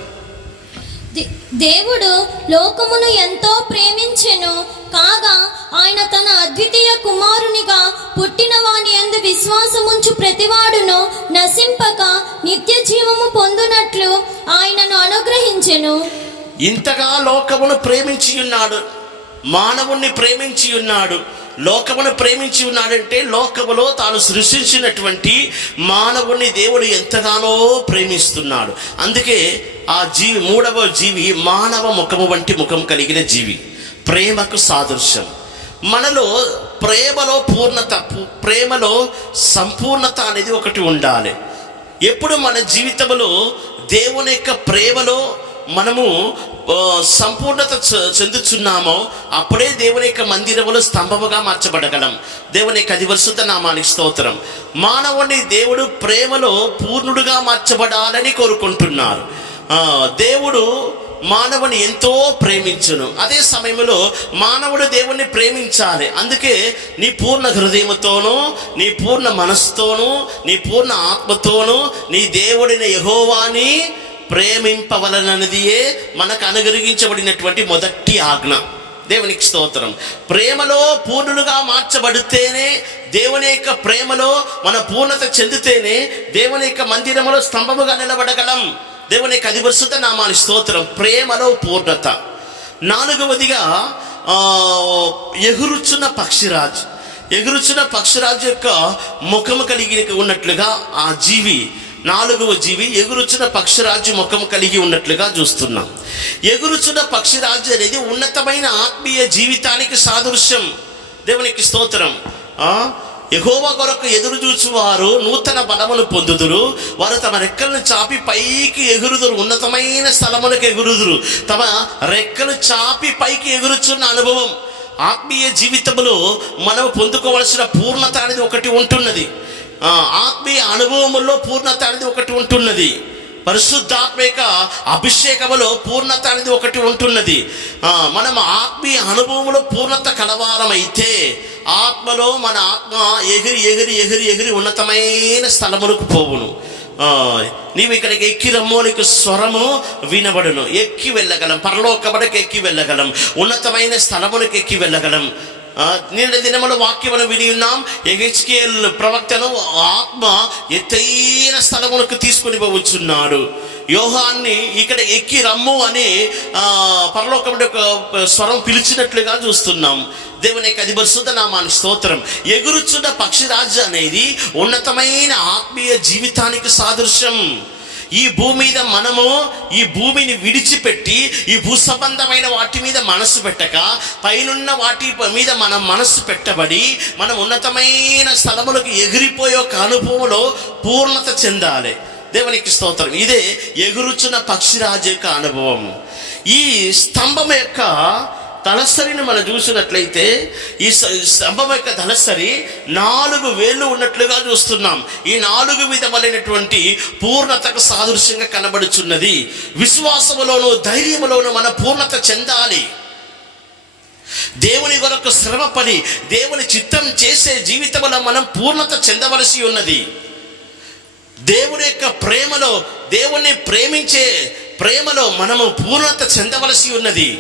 దేవుడు లోకమును ఎంతో ప్రేమించెను కాగా ఆయన తన అద్వితీయ కుమారునిగా పుట్టిన వాని యందు విశ్వాసముంచు ప్రతివాడును నశింపక నిత్య జీవము పొందునట్లు ఆయనను అనుగ్రహించెను. ఇంతగా లోకమును ప్రేమించి ఉన్నాడు, మానవుణ్ణి ప్రేమించి ఉన్నాడు. లోకమును ప్రేమించి ఉన్నాడంటే లోకములో తాను సృష్టించినటువంటి మానవుని దేవుడు ఎంతగానో ప్రేమిస్తున్నాడు. అందుకే ఆ జీవి, మూడవ జీవి మానవ ముఖము వంటి ముఖం కలిగిన జీవి, ప్రేమకు సాదృశ్యం. మనలో ప్రేమలో పూర్ణత, ప్రేమలో సంపూర్ణత అనేది ఒకటి ఉండాలి. ఎప్పుడు మన జీవితంలో దేవుని యొక్క ప్రేమలో మనము సంపూర్ణత చెందుచున్నామో అప్పుడే దేవుని యొక్క మందిరములో స్తంభముగా మార్చబడగలం. దేవుని యొక్క పరిశుద్ధ నామానికి స్తోత్రం. మానవుని దేవుడు ప్రేమలో పూర్ణుడుగా మార్చబడాలని కోరుకుంటున్నారు. దేవుడు మానవుని ఎంతో ప్రేమించును. అదే సమయంలో మానవుడు దేవుణ్ణి ప్రేమించాలి. అందుకే నీ పూర్ణ హృదయముతోనూ, నీ పూర్ణ మనస్సుతోనూ, నీ పూర్ణ ఆత్మతోనూ నీ దేవుడిని యెహోవాని ప్రేమింపవలనన్నదియే మనకు అనుగ్రహించబడినటువంటి మొదటి ఆజ్ఞ. దేవునికి స్తోత్రం. ప్రేమలో పూర్ణులుగా మార్చబడితేనే, దేవుని యొక్క ప్రేమలో మన పూర్ణత చెందితేనే దేవుని యొక్క మందిరములో స్తంభముగా నిలబడగలం. దేవుని యొక్క పరిశుద్ధ నామానికి స్తోత్రం. ప్రేమలో పూర్ణత. నాలుగవదిగా ఎగురుచున్న పక్షిరాజు. ఎగురుచున్న పక్షిరాజు యొక్క ముఖము కలిగి ఉన్నట్లుగా ఆ జీవి, నాలుగవ జీవి ఎగురుచున్న పక్షిరాజు ముఖం కలిగి ఉన్నట్లుగా చూస్తున్నాం. ఎగురుచున్న పక్షిరాజు అనేది ఉన్నతమైన ఆత్మీయ జీవితానికి సాదృశ్యం. దేవునికి స్తోత్రం. యెహోవా కొరకు ఎదురు చూచువారు నూతన బలమును పొందుదురు. వారు తమ రెక్కలను చాపి పైకి ఎగురుదురు, ఉన్నతమైన స్థలములకు ఎగురుదురు. తమ రెక్కలు చాపి పైకి ఎగురుచున్న అనుభవం. ఆత్మీయ జీవితంలో మనం పొందుకోవలసిన పూర్ణత అనేది ఒకటి ఉంటున్నది. ఆత్మీయ అనుభవములో పూర్ణత అనేది ఒకటి ఉంటున్నది. పరిశుద్ధాత్మిక అభిషేకములో పూర్ణత అనేది ఒకటి ఉంటున్నది. మనం ఆత్మీయ అనుభవంలో పూర్ణత కలవారమైతే ఆత్మలో మన ఆత్మ ఎగిరి ఎగిరి ఎగిరి ఎగిరి ఉన్నతమైన స్థలములకు పోవును. నీవు ఇక్కడికి ఎక్కి రమ్మో, నీకు స్వరము వినబడును. ఎక్కి వెళ్ళగలం, పరలోకమునకు ఎక్కి వెళ్ళగలం, ఉన్నతమైన స్థలములకు ఎక్కి వెళ్ళగలం. నిన్న దినముల వాక్యమును విని ఉన్నాం. యెహెజ్కేలు ప్రవక్తను ఆత్మ ఎత్తైన స్థలములకు తీసుకుని పోవచ్చున్నాడు. యోహాన్ని ఇక్కడ ఎక్కి రమ్ము అని పరలోకమున స్వరం పిలిచినట్లుగా చూస్తున్నాం. దేవుని యొక్క పరిశుద్ధ నామానికి స్తోత్రం. ఎగురుచున్న పక్షిరాజు అనేది ఉన్నతమైన ఆత్మీయ జీవితానికి సాదృశ్యం. ఈ భూమి మీద మనము ఈ భూమిని విడిచిపెట్టి ఈ భూ సంబంధమైన వాటి మీద మనసు పెట్టక పైనున్న వాటి మీద మనం మనస్సు పెట్టబడి మనం ఉన్నతమైన స్థలములకు ఎగిరిపోయే ఒక అనుభవంలో పూర్ణత చెందాలి. దేవునికి స్తోత్రం. ఇదే ఎగురుచున్న పక్షిరాజు యొక్క అనుభవం. ఈ స్తంభం యొక్క తలసరిని మనం చూసినట్లయితే ఈ స్తంభం యొక్క తలసరి 4 వేళ్ళు ఉన్నట్లుగా చూస్తున్నాం. ఈ 4 విధములైనటువంటి పూర్ణతకు సాదృశ్యంగా కనబడుచున్నది. విశ్వాసములోను ధైర్యములోను మన పూర్ణత చెందాలి. దేవుని కొరకు శ్రమపడి దేవుని చిత్తం చేసే జీవితంలో మనం పూర్ణత చెందవలసి ఉన్నది. దేవుని యొక్క ప్రేమలో, దేవుణ్ణి ప్రేమించే ప్రేమలో మనము పూర్ణత చెందవలసి ఉన్నది.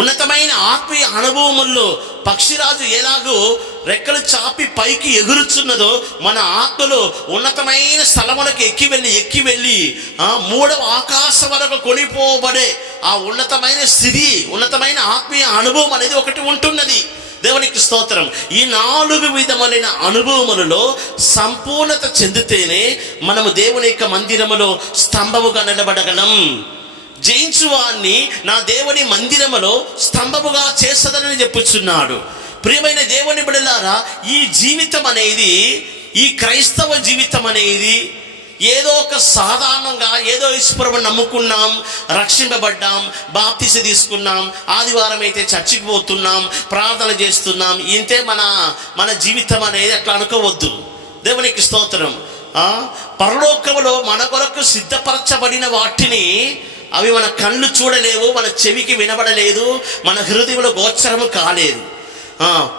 ఉన్నతమైన ఆత్మీయ అనుభవముల్లో పక్షిరాజు ఎలాగో రెక్కలు చాపి పైకి ఎగురుచున్నదో మన ఆత్మలో ఉన్నతమైన స్థలములకు ఎక్కి వెళ్ళి 3వ ఆకాశం వరకు కొనిపోబడే ఆ ఉన్నతమైన స్థితి, ఉన్నతమైన ఆత్మీయ అనుభవం అనేది ఒకటి ఉంటున్నది. దేవునికి స్తోత్రం. ఈ 4 విధములైన అనుభవములలో సంపూర్ణత చెందితేనే మనము దేవుని యొక్క మందిరములో స్తంభముగా నిలబడగలం. జయించువాన్ని నా దేవుని మందిరములో స్తంభముగా చేస్తదని చెప్పుచున్నాడు. ప్రియమైన దేవుని బిడ్డలారా, ఈ జీవితం అనేది, ఈ క్రైస్తవ జీవితం అనేది ఏదో ఒక సాధారణంగా ఏదో ఈశ్వరుని నమ్ముకున్నాం, రక్షింపబడ్డాం, బాప్తిసం తీసుకున్నాం, ఆదివారం అయితే చర్చికి పోతున్నాం, ప్రార్థన చేస్తున్నాం, ఇంతే మన జీవితం అనేది అట్లా అనుకోవద్దు. దేవునికి స్తోత్రం. పరలోకములో మన కొరకు సిద్ధపరచబడిన వాటిని అవి మన కళ్ళు చూడలేవు, మన చెవికి వినబడలేదు, మన హృదయంలో గోచరము కాలేదు.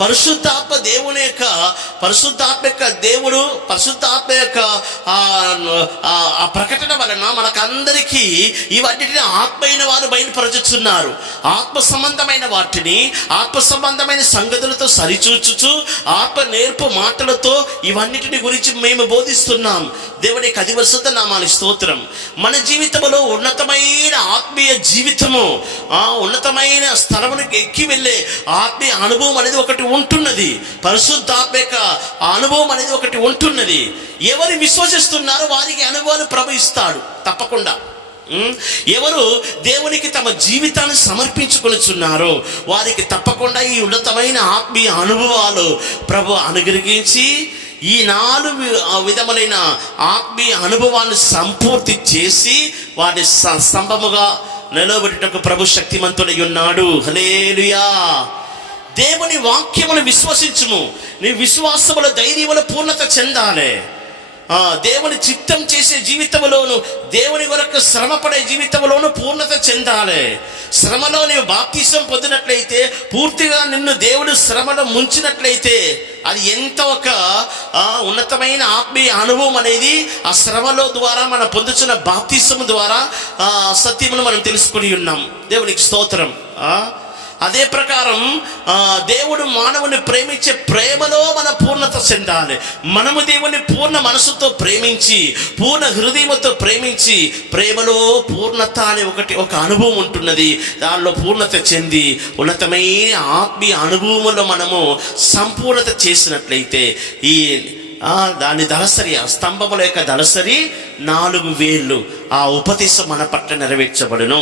పరిశుద్ధాత్మ దేవుని యొక్క దేవుడు పరిశుద్ధాత్మ యొక్క ఆ ప్రకటన వలన మనకందరికీ ఇవన్నిటిని ఆత్మైన వారు బయలుపరచుచున్నారు. ఆత్మ సంబంధమైన వాటిని ఆత్మ సంబంధమైన సంగతులతో సరిచూచుచు ఆత్మ నేర్పు మాటలతో ఇవన్నిటిని గురించి మేము బోధిస్తున్నాం. దేవుని యొక్క పరిశుద్ధ నామానికి స్తోత్రం. మన జీవితంలో ఉన్నతమైన ఆత్మీయ జీవితము, ఉన్నతమైన స్థలమునికి ఎక్కి వెళ్ళే ఆత్మీయ అనుభవం అనేది ఒకటి ఉంటున్నది. పరిశుద్ధాత్మ యొక్క అనుభవం అనేది ఒకటి ఉంటున్నది. ఎవరు విశ్వసిస్తున్నారో వారికి అనుభవాలు ప్రభు ఇస్తాడు తప్పకుండా. ఎవరు దేవునికి తమ జీవితాన్ని సమర్పించుకొనిచున్నారో వారికి తప్పకుండా ఈ ఉన్నతమైన ఆత్మీయ అనుభవాలు ప్రభు అనుగ్రహించి ఈ 4 విధములైన ఆత్మీయ అనుభవాన్ని సంపూర్తి చేసి వారిని స్తంభముగా నిలబెట్టుటకు ప్రభు శక్తిమంతుడై ఉన్నాడు. హల్లెలూయా. దేవుని వాక్యమును విశ్వసించుము. నీ విశ్వాసముల ధైర్యముల పూర్ణత చెందాలి. దేవుని చిత్తం చేసే జీవితంలోను, దేవుని కొరకు శ్రమపడే జీవితంలోను పూర్ణత చెందాలి. శ్రమలో నీవు బాప్తిసం పొందినట్లయితే, పూర్తిగా నిన్ను దేవుడు శ్రమలో ముంచినట్లయితే అది ఎంత ఒక ఉన్నతమైన ఆత్మీయ అనుభవం అనేది ఆ శ్రమలో ద్వారా మనం పొందుతున్న బాప్తిసం ద్వారా సత్యమును మనం తెలుసుకుని ఉన్నాం. దేవునికి స్తోత్రం. అదే ప్రకారం దేవుడు మానవుని ప్రేమించే ప్రేమలో మన పూర్ణత చెందాలి. మనము దేవుని పూర్ణ మనసుతో ప్రేమించి, పూర్ణ హృదయంతో ప్రేమించి, ప్రేమలో పూర్ణత అనే ఒక అనుభవం ఉంటున్నది. దానిలో పూర్ణత చెంది ఉన్నతమైన ఆత్మీయ అనుభవంలో మనము సంపూర్ణత చేసినట్లయితే ఈ దాని దళసరి, ఆ స్తంభముల యొక్క దళసరి 4 వేళ్ళు ఆ ఉపదేశం మన పట్ల నెరవేర్చబడును.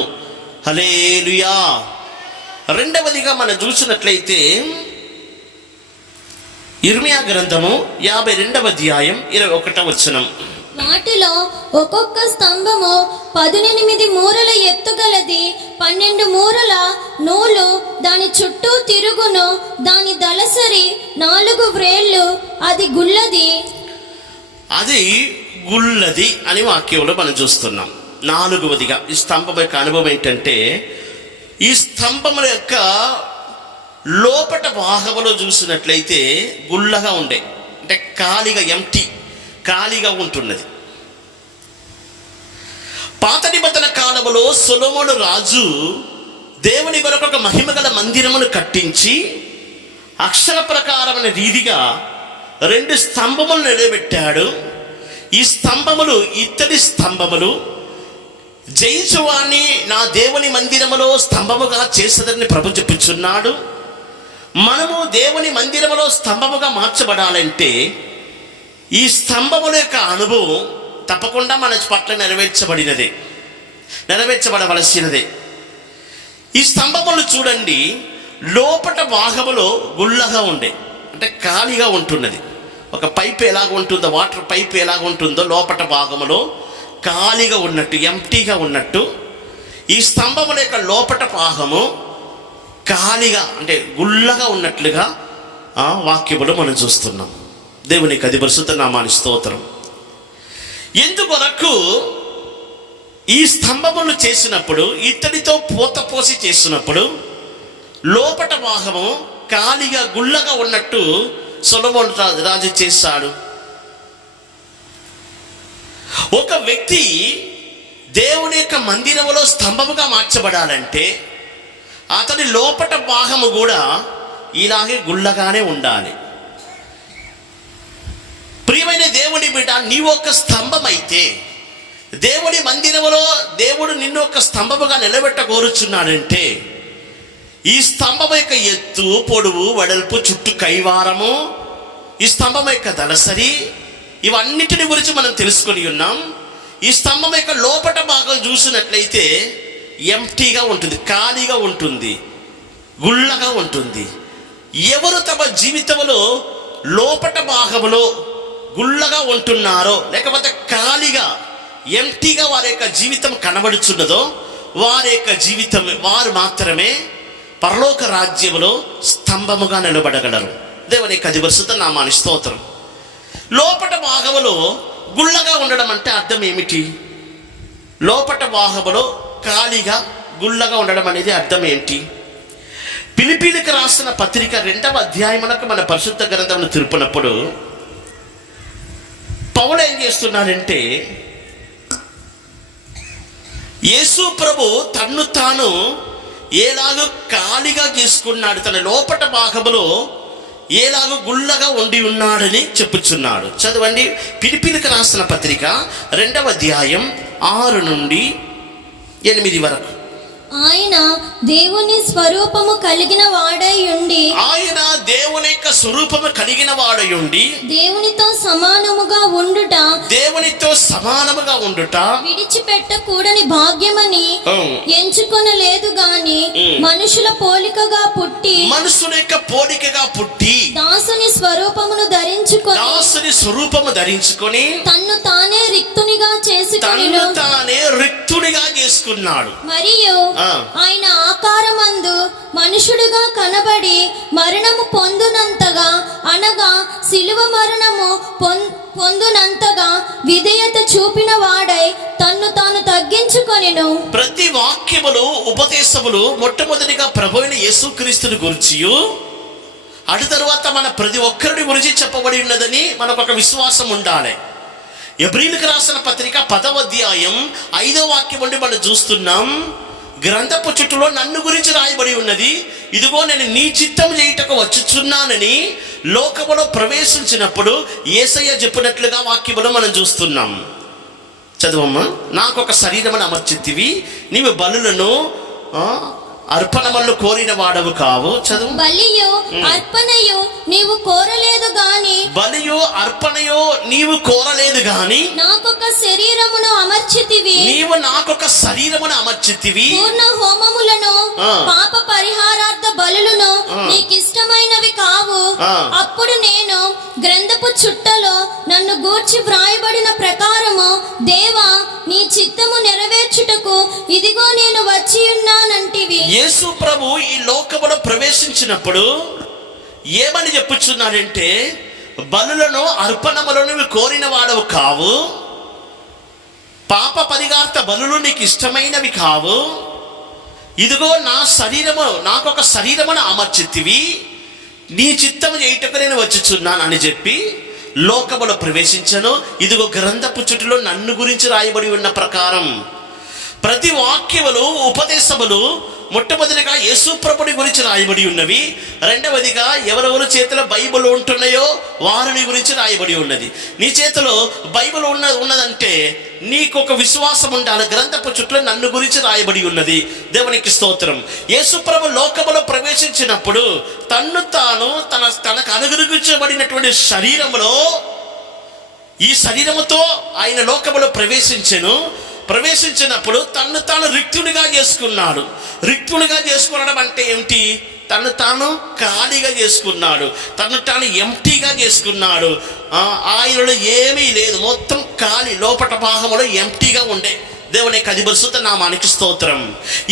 హల్లెలూయా. రెండవదిగా మనం చూసినట్లయితే ఇర్మియా గ్రంథము 52వ అధ్యాయం 21వ వచనం. వాటిలో ఒక్కొక్క స్తంభము 18 మూరల ఎత్తుగలది, 12 మూరల నూలు దాని చుట్టూ తిరుగును, దాని దళసరి 4 వ్రేళ్ళు, అది గుల్లది. అది గుల్లది అని వాక్యంలో మనం చూస్తున్నాం. 4వదిగా ఈ స్తంభం యొక్క అనుభవం ఏంటంటే, ఈ స్తంభముల యొక్క లోపట భాగములో చూసినట్లయితే గుల్లగా ఉండే, అంటే ఖాళీగా ఖాళీగా ఉంటున్నది. పాత నిబంధన కాలములో సొలొమోను రాజు దేవుని కొరకు ఒక మహిమగల మందిరమును కట్టించి అక్షర ప్రకారమైన రీతిగా 2 స్తంభములు నిలబెట్టాడు. ఈ స్తంభములు ఇత్తడి స్తంభములు. జయించువాణ్ణి నా దేవుని మందిరములో స్తంభముగా చేసదని ప్రభు చెప్పుచున్నాడు. మనము దేవుని మందిరములో స్తంభముగా మార్చబడాలంటే ఈ స్తంభముల యొక్క అనుభవం తప్పకుండా మన పట్ల నెరవేర్చబడవలసినదే. ఈ స్తంభములు చూడండి, లోపట భాగములో గుల్లగా ఉండే, అంటే ఖాళీగా ఉంటున్నది. ఒక పైపు ఎలాగ ఉంటుందో, వాటర్ పైపు ఎలాగ ఉంటుందో లోపట భాగములో ఖాళీగా ఉన్నట్టు, ఎంప్టీగా ఉన్నట్టు ఈ స్తంభముల యొక్క లోపట భాగము ఖాళీగా, అంటే గుల్లగా ఉన్నట్లుగా వాక్యములు మనం చూస్తున్నాం. దేవునికి అది పరిశుద్ధ నామానికి స్తోత్రం. ఎందుకొరకు ఈ స్తంభములు చేసినప్పుడు, ఇత్తడితో పూత పోసి చేసినప్పుడు లోపట భాగము ఖాళీగా గుల్లగా ఉన్నట్టు సొలొమోను రాజు చేశాడు. ఒక వ్యక్తి దేవుని యొక్క మందిరములో స్తంభముగా మార్చబడాలంటే అతని లోపట భాగము కూడా ఇలాగే గుల్లగానే ఉండాలి. ప్రియమైన దేవుని బిడ్డ, నీవు ఒక స్తంభం అయితే దేవుని మందిరములో దేవుడు నిన్ను ఒక స్తంభముగా నిలబెట్ట కోరుచున్నాడంటే ఈ స్తంభం యొక్క ఎత్తు, పొడవు, వెడల్పు, చుట్టూ కైవారము, ఈ స్తంభం యొక్క దళసరి, ఇవన్నిటిని గురించి మనం తెలుసుకొని ఉన్నాం. ఈ స్తంభం యొక్క లోపట భాగం చూసినట్లయితే ఎంప్టీగా ఉంటుంది, ఖాళీగా ఉంటుంది, గుల్లగా ఉంటుంది. ఎవరు తమ జీవితంలో లోపట భాగంలో గుల్లగా ఉంటున్నారో, లేకపోతే ఖాళీగా ఎంప్టీగా వారి యొక్క జీవితం కనబడుచున్నదో వారు మాత్రమే పరలోక రాజ్యములో స్తంభముగా నిలబడగలరు. దేవుని యొక్క పరిశుద్ధ నామానికి స్తోత్రం. లోపట భాగములో గుల్లగా ఉండడం అంటే అర్థం ఏమిటి? లోపట భాగములో ఖాళీగా గుల్లగా ఉండడం అనేది అర్థం ఏంటి? ఫిలిప్పీలకు రాసిన పత్రిక 2వ అధ్యాయమునకు మన పరిశుద్ధ గ్రంథమును తిరుపునప్పుడు పౌలు ఏం చేస్తున్నాడంటే, యేసు ప్రభు తన్ను తాను ఏలాగో ఖాళీగా చేసుకున్నాడు, తన లోపట భాగములో ఏలాగో గుళ్ళగా ఉండి ఉన్నాడని చెప్పుచున్నాడు. చదవండి, ఫిలిప్పీలకు రాసిన పత్రిక 2వ అధ్యాయం 6 నుండి 8 వరకు. ఆయన దేవుని స్వరూపము కలిగిన వాడై ఉండి, ఆయన దేవుని యొక్క స్వరూపము కలిగిన వాడై ఉండి దేవునితో సమానముగా ఉండుట, దేవునితో సమానముగా ఉండుట విడిచిపెట్టకూడని భాగ్యమని ఎంచుకొనలేదు గాని, మనుషుల పోలికగా పుట్టి, మనుషుల యొక్క పోలికగా పుట్టి దాసుని స్వరూపమును ధరించుకొని, దాసుని స్వరూపము ధరించుకొని తన్ను తానే రిక్తునిగా తన్ను చేసుకొనెను. తానే రిక్తుడిగా చేసుకున్నాడు. మరియు ఆయన ఆకారమందు మనుషుడుగా కనబడి మరణము పొందునంతగా, అనగా శిలువ మరణము పొందునంతగా విధేయత చూపిన వాడై తన్ను తాను తగ్గించుకొనెను. ప్రతి వాక్యములు ఉపదేశములు మొట్టమొదటిగా ప్రభువైన యేసుక్రీస్తుని గురించియు, అటు తరువాత మన ప్రతి ఒక్కరిని గురించి చెప్పబడి ఉన్నదని మనకు ఒక విశ్వాసం ఉండాలి. ఎబ్రీయులకు రాసిన పత్రిక 10వ అధ్యాయం 5వ వాక్యం నుండి మనం చూస్తున్నాం, గ్రంథపు చుట్టూలో నన్ను గురించి రాయబడి ఉన్నది, ఇదిగో నేను నీ చిత్తం చేయుటకు వచ్చుచున్నానని లోకములో ప్రవేశించినప్పుడు యేసయ్య చెప్పినట్లుగా వాక్యములో మనం చూస్తున్నాం. చదువమ్మా. నాకు ఒక శరీరమును అమర్చితివి, నీవు బలులను అర్పణములను కోరిన వాడవు కావు. చదువు. బలియో అర్పణయో నీవు కోరలేదు గాని, బలియో అర్పణయో నీవు కోరలేదు గాని, నాకొక శరీరమును అమర్చితివి, నీవు నాకొక శరీరమును అమర్చితివి, పూర్ణ హోమములను పాప పరిహారార్థ బలులను నీకిష్టమైనవి కావు. అప్పుడు నేను గ్రంథపు చుట్టలో నన్ను గూర్చి వ్రాయబడిన ప్రకారము, దేవా నీ చిత్తము నెరవేర్చుటకు ఇదిగో నేను వచ్చి ఉన్నానంటివి. యేసు ప్రభు ఈ లోకములో ప్రవేశించినప్పుడు ఏమని చెప్పుచున్నాడంటే, బలులను అర్పణములను నువ్వు కోరిన వాడవు కావు, పాప పరిహారార్థ బలులు నీకు ఇష్టమైనవి కావు, ఇదిగో నా శరీరము నాకొక శరీరమును అమర్చితివి, నీ చిత్తము చేయుటకు నేను వచ్చుచున్నాను అని చెప్పి లోకములో ప్రవేశించను. ఇదిగో గ్రంథపు చుట్టూలో నన్ను గురించి రాయబడి ఉన్న ప్రకారం ప్రతి వాక్యములు ఉపదేశములు మొట్టమొదటిగా యేసు ప్రభుని గురించి రాయబడి ఉన్నవి. రెండవదిగా ఎవరెవరి చేతిలో బైబిల్ ఉంటున్నాయో వారిని గురించి రాయబడి ఉన్నది. నీ చేతిలో బైబిల్ ఉన్నదంటే నీకు ఒక విశ్వాసం ఉండాలి, గ్రంథపు చుట్టూ నన్ను గురించి రాయబడి ఉన్నది. దేవునికి స్తోత్రం. యేసు ప్రభు లోకములో ప్రవేశించినప్పుడు తన్ను తాను తనకు అనుగ్రహించబడినటువంటి శరీరములో, ఈ శరీరముతో ఆయన లోకములో ప్రవేశించినప్పుడు తన్ను తాను రిక్తునిగా చేసుకున్నాడు. రిక్తునిగా చేసుకునడం అంటే ఏమిటి? తను తాను ఖాళీగా చేసుకున్నాడు, తను తాను ఎంటీగా చేసుకున్నాడు. ఆయనలో ఏమీ లేదు, మొత్తం ఖాళీ, లోపట భాగంలో ఎంటీగా ఉండే. దేవునికి అది పరిశుద్ధ నామానికి స్తోత్రం.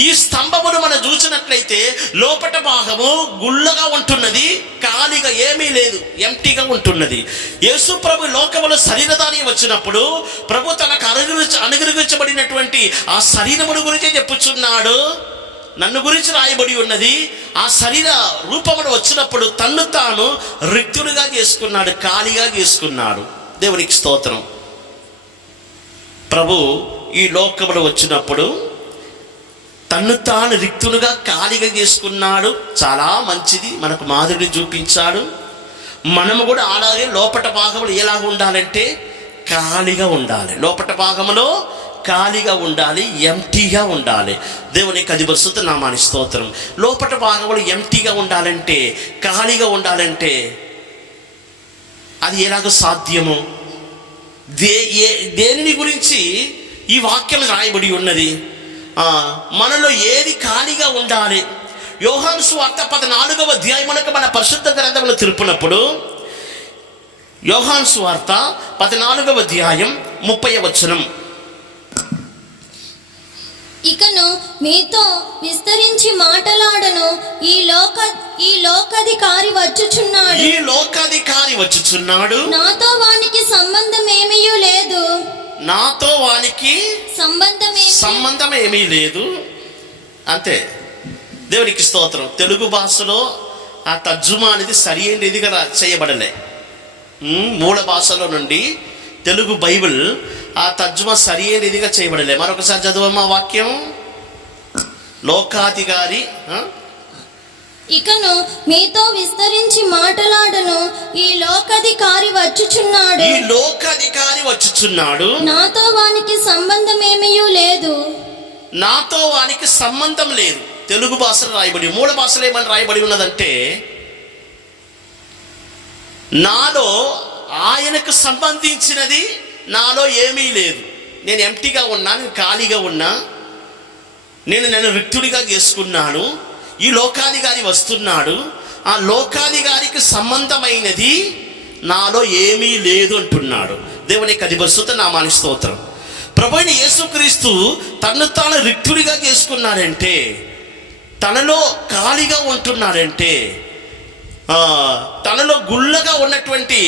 ఈ స్తంభమును మనం చూసినట్లయితే లోపట భాగము గుళ్ళగా ఉంటున్నది, ఖాళీగా ఏమీ లేదు, ఎంటీగా ఉంటున్నది. యేసు ప్రభు లోకములో శరీరధారి వచ్చినప్పుడు ప్రభు తనకు అనుగ్రహించబడినటువంటి ఆ శరీరమును గురించే చెప్పుచున్నాడు. నన్ను గురించి రాయబడి ఉన్నది. ఆ శరీర రూపమును వచ్చినప్పుడు తన్ను తాను రిక్తునిగా చేసుకున్నాడు, ఖాళీగా చేసుకున్నాడు. దేవునికి స్తోత్రం. ప్రభు ఈ లోకములో వచ్చినప్పుడు తన్ను తాను రిక్తునుగా ఖాళీగా చేసుకున్నాడు. చాలా మంచిది, మనకు మాదిరిని చూపించాడు. మనము కూడా అలాగే లోపట భాగంలో ఎలాగ ఉండాలంటే ఖాళీగా ఉండాలి. లోపట భాగంలో ఖాళీగా ఉండాలి, ఎంటీగా ఉండాలి. దేవునికి అది పరిశుద్ధ నామానికి స్తోత్రం. లోపట భాగంలో ఎంటీగా ఉండాలంటే, ఖాళీగా ఉండాలంటే అది ఎలాగో సాధ్యము? దేనిని గురించి ఈ వాక్యం రాయబడి ఉన్నది? మనలో ఏది ఖాళీగా ఉండాలి? యోహాను సువార్త 14వ అధ్యాయమునకు మన పరిశుద్ధ గ్రంథంలో తిరుపునప్పుడు, యోహాను సువార్త 14వ అధ్యాయం 30వ వచనం, ఇకను మీతో విస్తరించి మాటలాడను, ఈ లోకాధికారి వచ్చుచున్నాడు, నాతో వానికి సంబంధమేమీ లేదు. నాతో వానికి సంబంధం ఏమీ లేదు. అంతే. దేవునికి స్తోత్రం. తెలుగు భాషలో ఆ తర్జుమా అనేది సరి అయినదిగా చేయబడలే. మూల భాషలో నుండి తెలుగు బైబిల్ ఆ తర్జుమా సరి అయినదిగా చేయబడలే. మరొకసారి చదువమ్మా వాక్యం. లోకాధికారి ఇకను మీతో విస్తరించి మాట్లాడను, ఈ లోకాధికారి వచ్చుచున్నాడు. ఈ లోకాధికారి వచ్చుచున్నాడు, నాతో వానికి సంబంధమేమీ లేదు. నాతో వానికి సంబంధం లేదు. తెలుగు భాషలో రాయబడి, మూల భాషలో ఏమని రాయబడి ఉన్నదంటే, నాలో ఆయనకు సంబంధించినది నాలో ఏమీ లేదు. నేను ఎంప్టీగా ఉన్నా, నేను ఖాళీగా ఉన్నా, నేను రిక్తుడిగా చేసుకున్నాను. ఈ లోకాధికారి వస్తున్నాడు, ఆ లోకాధికారికి సంబంధమైనది నాలో ఏమీ లేదు అంటున్నాడు. దేవుని యొక్క పరిశుద్ధ నామానికి స్తోత్రం. ప్రభువైన యేసుక్రీస్తు తను తాను రిక్తుడిగా చేసుకున్నాడంటే, తనలో ఖాళీగా ఉంటున్నాడంటే, తనలో గుళ్ళగా ఉన్నటువంటి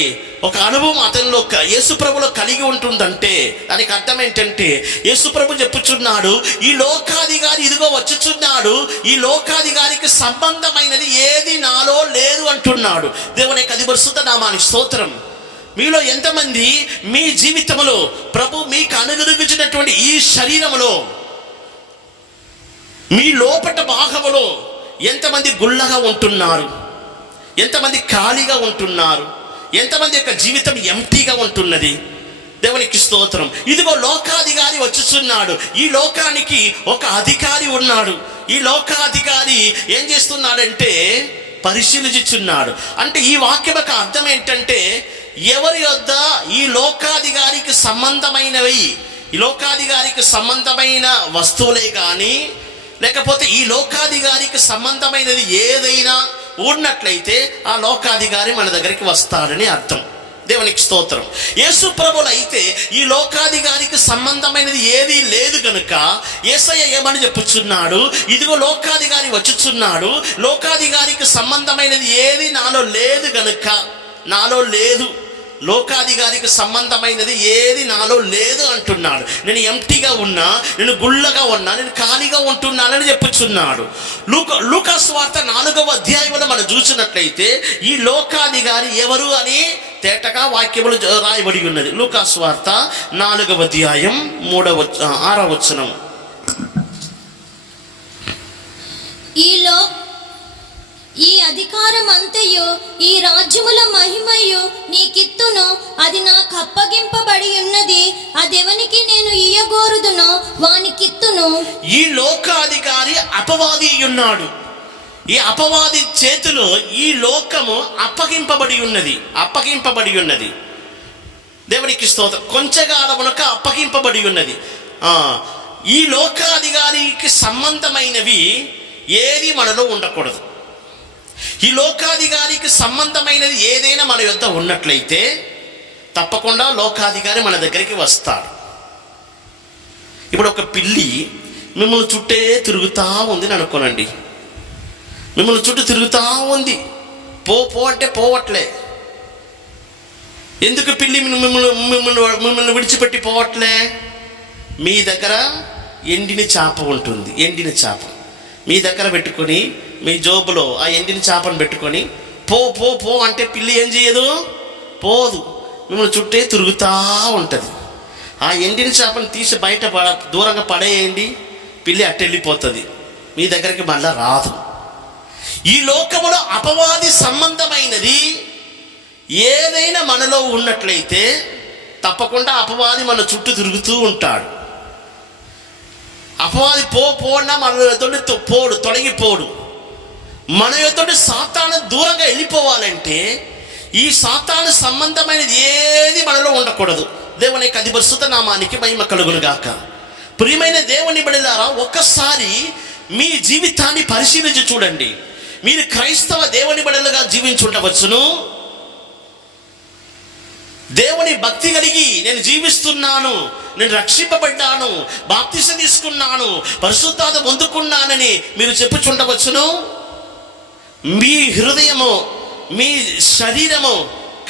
ఒక అనుభవం అతనిలో యేసుప్రభులో కలిగి ఉంటుందంటే దానికి అర్థం ఏంటంటే, యేసుప్రభు చెప్పుచున్నాడు, ఈ లోకాధికారి ఇదిగో వచ్చుచున్నాడు, ఈ లోకాధికారికి సంబంధమైనది ఏది నాలో లేదు అంటున్నాడు. దేవుని యొక్క పరిశుద్ధ నామానికి స్తోత్రం. మీలో ఎంతమంది మీ జీవితంలో ప్రభు మీకు అనుగ్రహించినటువంటి ఈ శరీరములో, మీ లోపట భాగములో ఎంతమంది గుళ్ళగా ఉంటున్నారు, ఎంతమంది ఖాళీగా ఉంటున్నారు, ఎంతమంది యొక్క జీవితం ఎంటీగా ఉంటున్నది? దేవునికి స్తోత్రం. ఇదిగో లోకాధికారి వచ్చుచున్నాడు. ఈ లోకానికి ఒక అధికారి ఉన్నాడు. ఈ లోకాధికారి ఏం చేస్తున్నాడంటే పరిశీలించుచున్నాడు. అంటే ఈ వాక్యం యొక్క అర్థం ఏంటంటే, ఎవరి యొద్ద ఈ లోకాధికారికి సంబంధమైనవి, ఈ లోకాధికారికి సంబంధమైన వస్తువులే కానీ, లేకపోతే ఈ లోకాధికారికి సంబంధమైనది ఏదైనా ఉన్నట్లయితే ఆ లోకాధికారి మన దగ్గరికి వస్తాడని అర్థం. దేవునికి స్తోత్రం. యేసు ప్రభువులు అయితే ఈ లోకాధికారికి సంబంధమైనది ఏదీ లేదు కనుక యేసయ్య ఏమని చెప్పుచున్నాడు, ఇదిగో లోకాధికారి వచ్చుచున్నాడు, లోకాధికారికి సంబంధమైనది ఏది నాలో లేదు కనుక, నాలో లేదు, లోకాధికారికి సంబంధమైనది ఏది నాలో లేదు అంటున్నాడు. నేను ఎంటీగా ఉన్నా, నేను గుళ్ళగా ఉన్నా, నేను ఖాళీగా ఉంటున్నానని చెప్పుచున్నాడు. లూకా సువార్త 4వ అధ్యాయంలో మనం చూసినట్లయితే ఈ లోకాధికారి ఎవరు అని తేటగా వాక్యములు రాయబడి ఉన్నది. లూకా సువార్త 4వ అధ్యాయం 6వ వచనం. ఈ అధికారం అంతయు ఈ రాజ్యముల మహిమయు నీకిత్తును, అది నాకు అప్పగింపబడి ఉన్నది, అదెవనికి నేను ఇయ్యగోరుదునో వానికిత్తును. ఈ లోకాధికారి అపవాది ఉన్నాడు. ఈ అపవాది చేతిలో ఈ లోకము అప్పగింపబడి ఉన్నది. దేవునికి స్తోత్రం. కొంచెకాలమునక అప్పగింపబడి ఉన్నది. ఈ లోకాధికారికి సంబంధమైనవి ఏది మనలో ఉండకూడదు. ఈ లోకాధికారికి సంబంధమైనది ఏదైనా మన యొద్ద ఉన్నట్లయితే తప్పకుండా లోకాధికారి మన దగ్గరికి వస్తాడు. ఇప్పుడు ఒక పిల్లి మిమ్మల్ని చుట్టే తిరుగుతూ ఉంది అని అనుకోనండి. మిమ్మల్ని చుట్టూ తిరుగుతూ ఉంది, పో అంటే పోవట్లే. ఎందుకు పిల్లి మిమ్మల్ని విడిచిపెట్టి పోవట్లే? మీ దగ్గర ఎండిన చేప ఉంటుంది. ఎండిన చేప మీ దగ్గర పెట్టుకొని, మీ జోబులో ఆ ఎండిన చేపను పెట్టుకొని పో అంటే పిల్లి ఏం చేయదు, పోదు, మిమ్మల్ని చుట్టే తిరుగుతూ ఉంటుంది. ఆ ఎండిన చేపను తీసి బయట దూరంగా పడేయండి, పిల్లి అట్టెళ్ళిపోతుంది, మీ దగ్గరికి మళ్ళా రాదు. ఈ లోకములో అపవాది సంబంధమైనది ఏదైనా మనలో ఉన్నట్లయితే తప్పకుండా అపవాది మన చుట్టూ తిరుగుతూ ఉంటాడు. అపవాది పో అన్నా మన యొద్దోటి తొలగిపోడు. మన యొద్దోటి సాతాను దూరంగా వెళ్ళిపోవాలంటే ఈ సాతాను సంబంధమైనది ఏది మనలో ఉండకూడదు. దేవుని యొక్క పరిశుద్ధ నామానికి మహిమ కలుగును గాక. ప్రియమైన దేవుని బిడ్డలారా, ఒక్కసారి మీ జీవితాన్ని పరిశీలించి చూడండి. మీరు క్రైస్తవ దేవుని బిడ్డలుగా జీవించుండవచ్చును, దేవుని భక్తి కలిగి నేను జీవిస్తున్నాను, నేను రక్షింపబడ్డాను, బాప్తిసం తీసుకున్నాను, పరిశుద్ధాత్మ పొందుకున్నానని మీరు చెప్పుచుండవచ్చును. మీ హృదయము, మీ శరీరము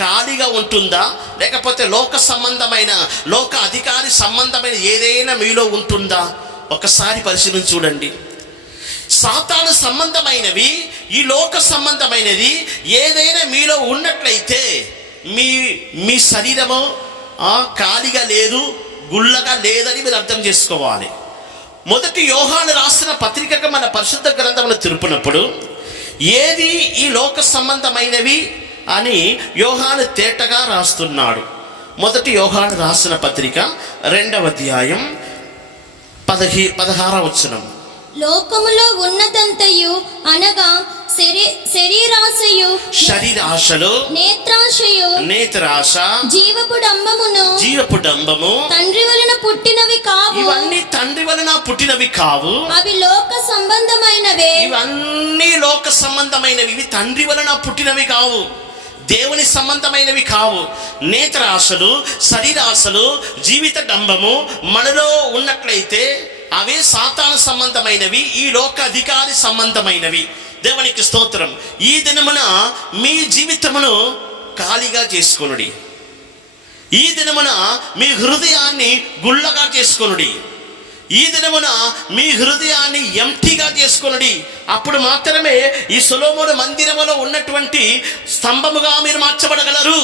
ఖాళీగా ఉంటుందా, లేకపోతే లోక సంబంధమైన, లోక అధికారి సంబంధమైన ఏదైనా మీలో ఉంటుందా? ఒకసారి పరిశీలించి చూడండి. సాతాను సంబంధమైనవి, ఈ లోక సంబంధమైనది ఏదైనా మీలో ఉన్నట్లయితే మీ శరీరము ఖాళీగా లేదు, గుళ్ళగా లేదని మీరు అర్థం చేసుకోవాలి. మొదటి యోహాను రాసిన పత్రికగా మన పరిశుద్ధ గ్రంథమును తిరుపునప్పుడు ఏది ఈ లోక సంబంధమైనవి అని యోహాను తేటగా రాస్తున్నాడు. మొదటి యోహాను రాసిన పత్రిక 2వ అధ్యాయం 16వ వచనం. లోకములో ఉన్నదంతయు అనగా శరీరాశలు, నేత్రాశ, జీవపు డంబము తండ్రి వలన పుట్టినవి కావు. ఇవన్నీ తండ్రి వలన పుట్టినవి కావు, అవి లోక సంబంధమైనవే. ఇవన్నీ లోక సంబంధమైనవి, ఇవి తండ్రి వలన పుట్టినవి కావు, దేవుని సంబంధమైనవి కావు. నేత్రాశలు, శరీరాశలు, జీవిత డంబము మనలో ఉన్నట్లయితే అవే సాతాను సంబంధమైనవి, ఈ లోక అధికారి సంబంధమైనవి. దేవునికి స్తోత్రం. ఈ దినమున మీ జీవితమును ఖాళీగా చేసుకొనుడి. ఈ దినమున మీ హృదయాన్ని గుళ్ళగా చేసుకొనుడి. ఈ దినమున మీ హృదయాన్ని ఎంటీగా చేసుకొనుడి. అప్పుడు మాత్రమే ఈ సొలొమోను మందిరములో ఉన్నటువంటి స్తంభముగా మీరు మార్చబడగలరు.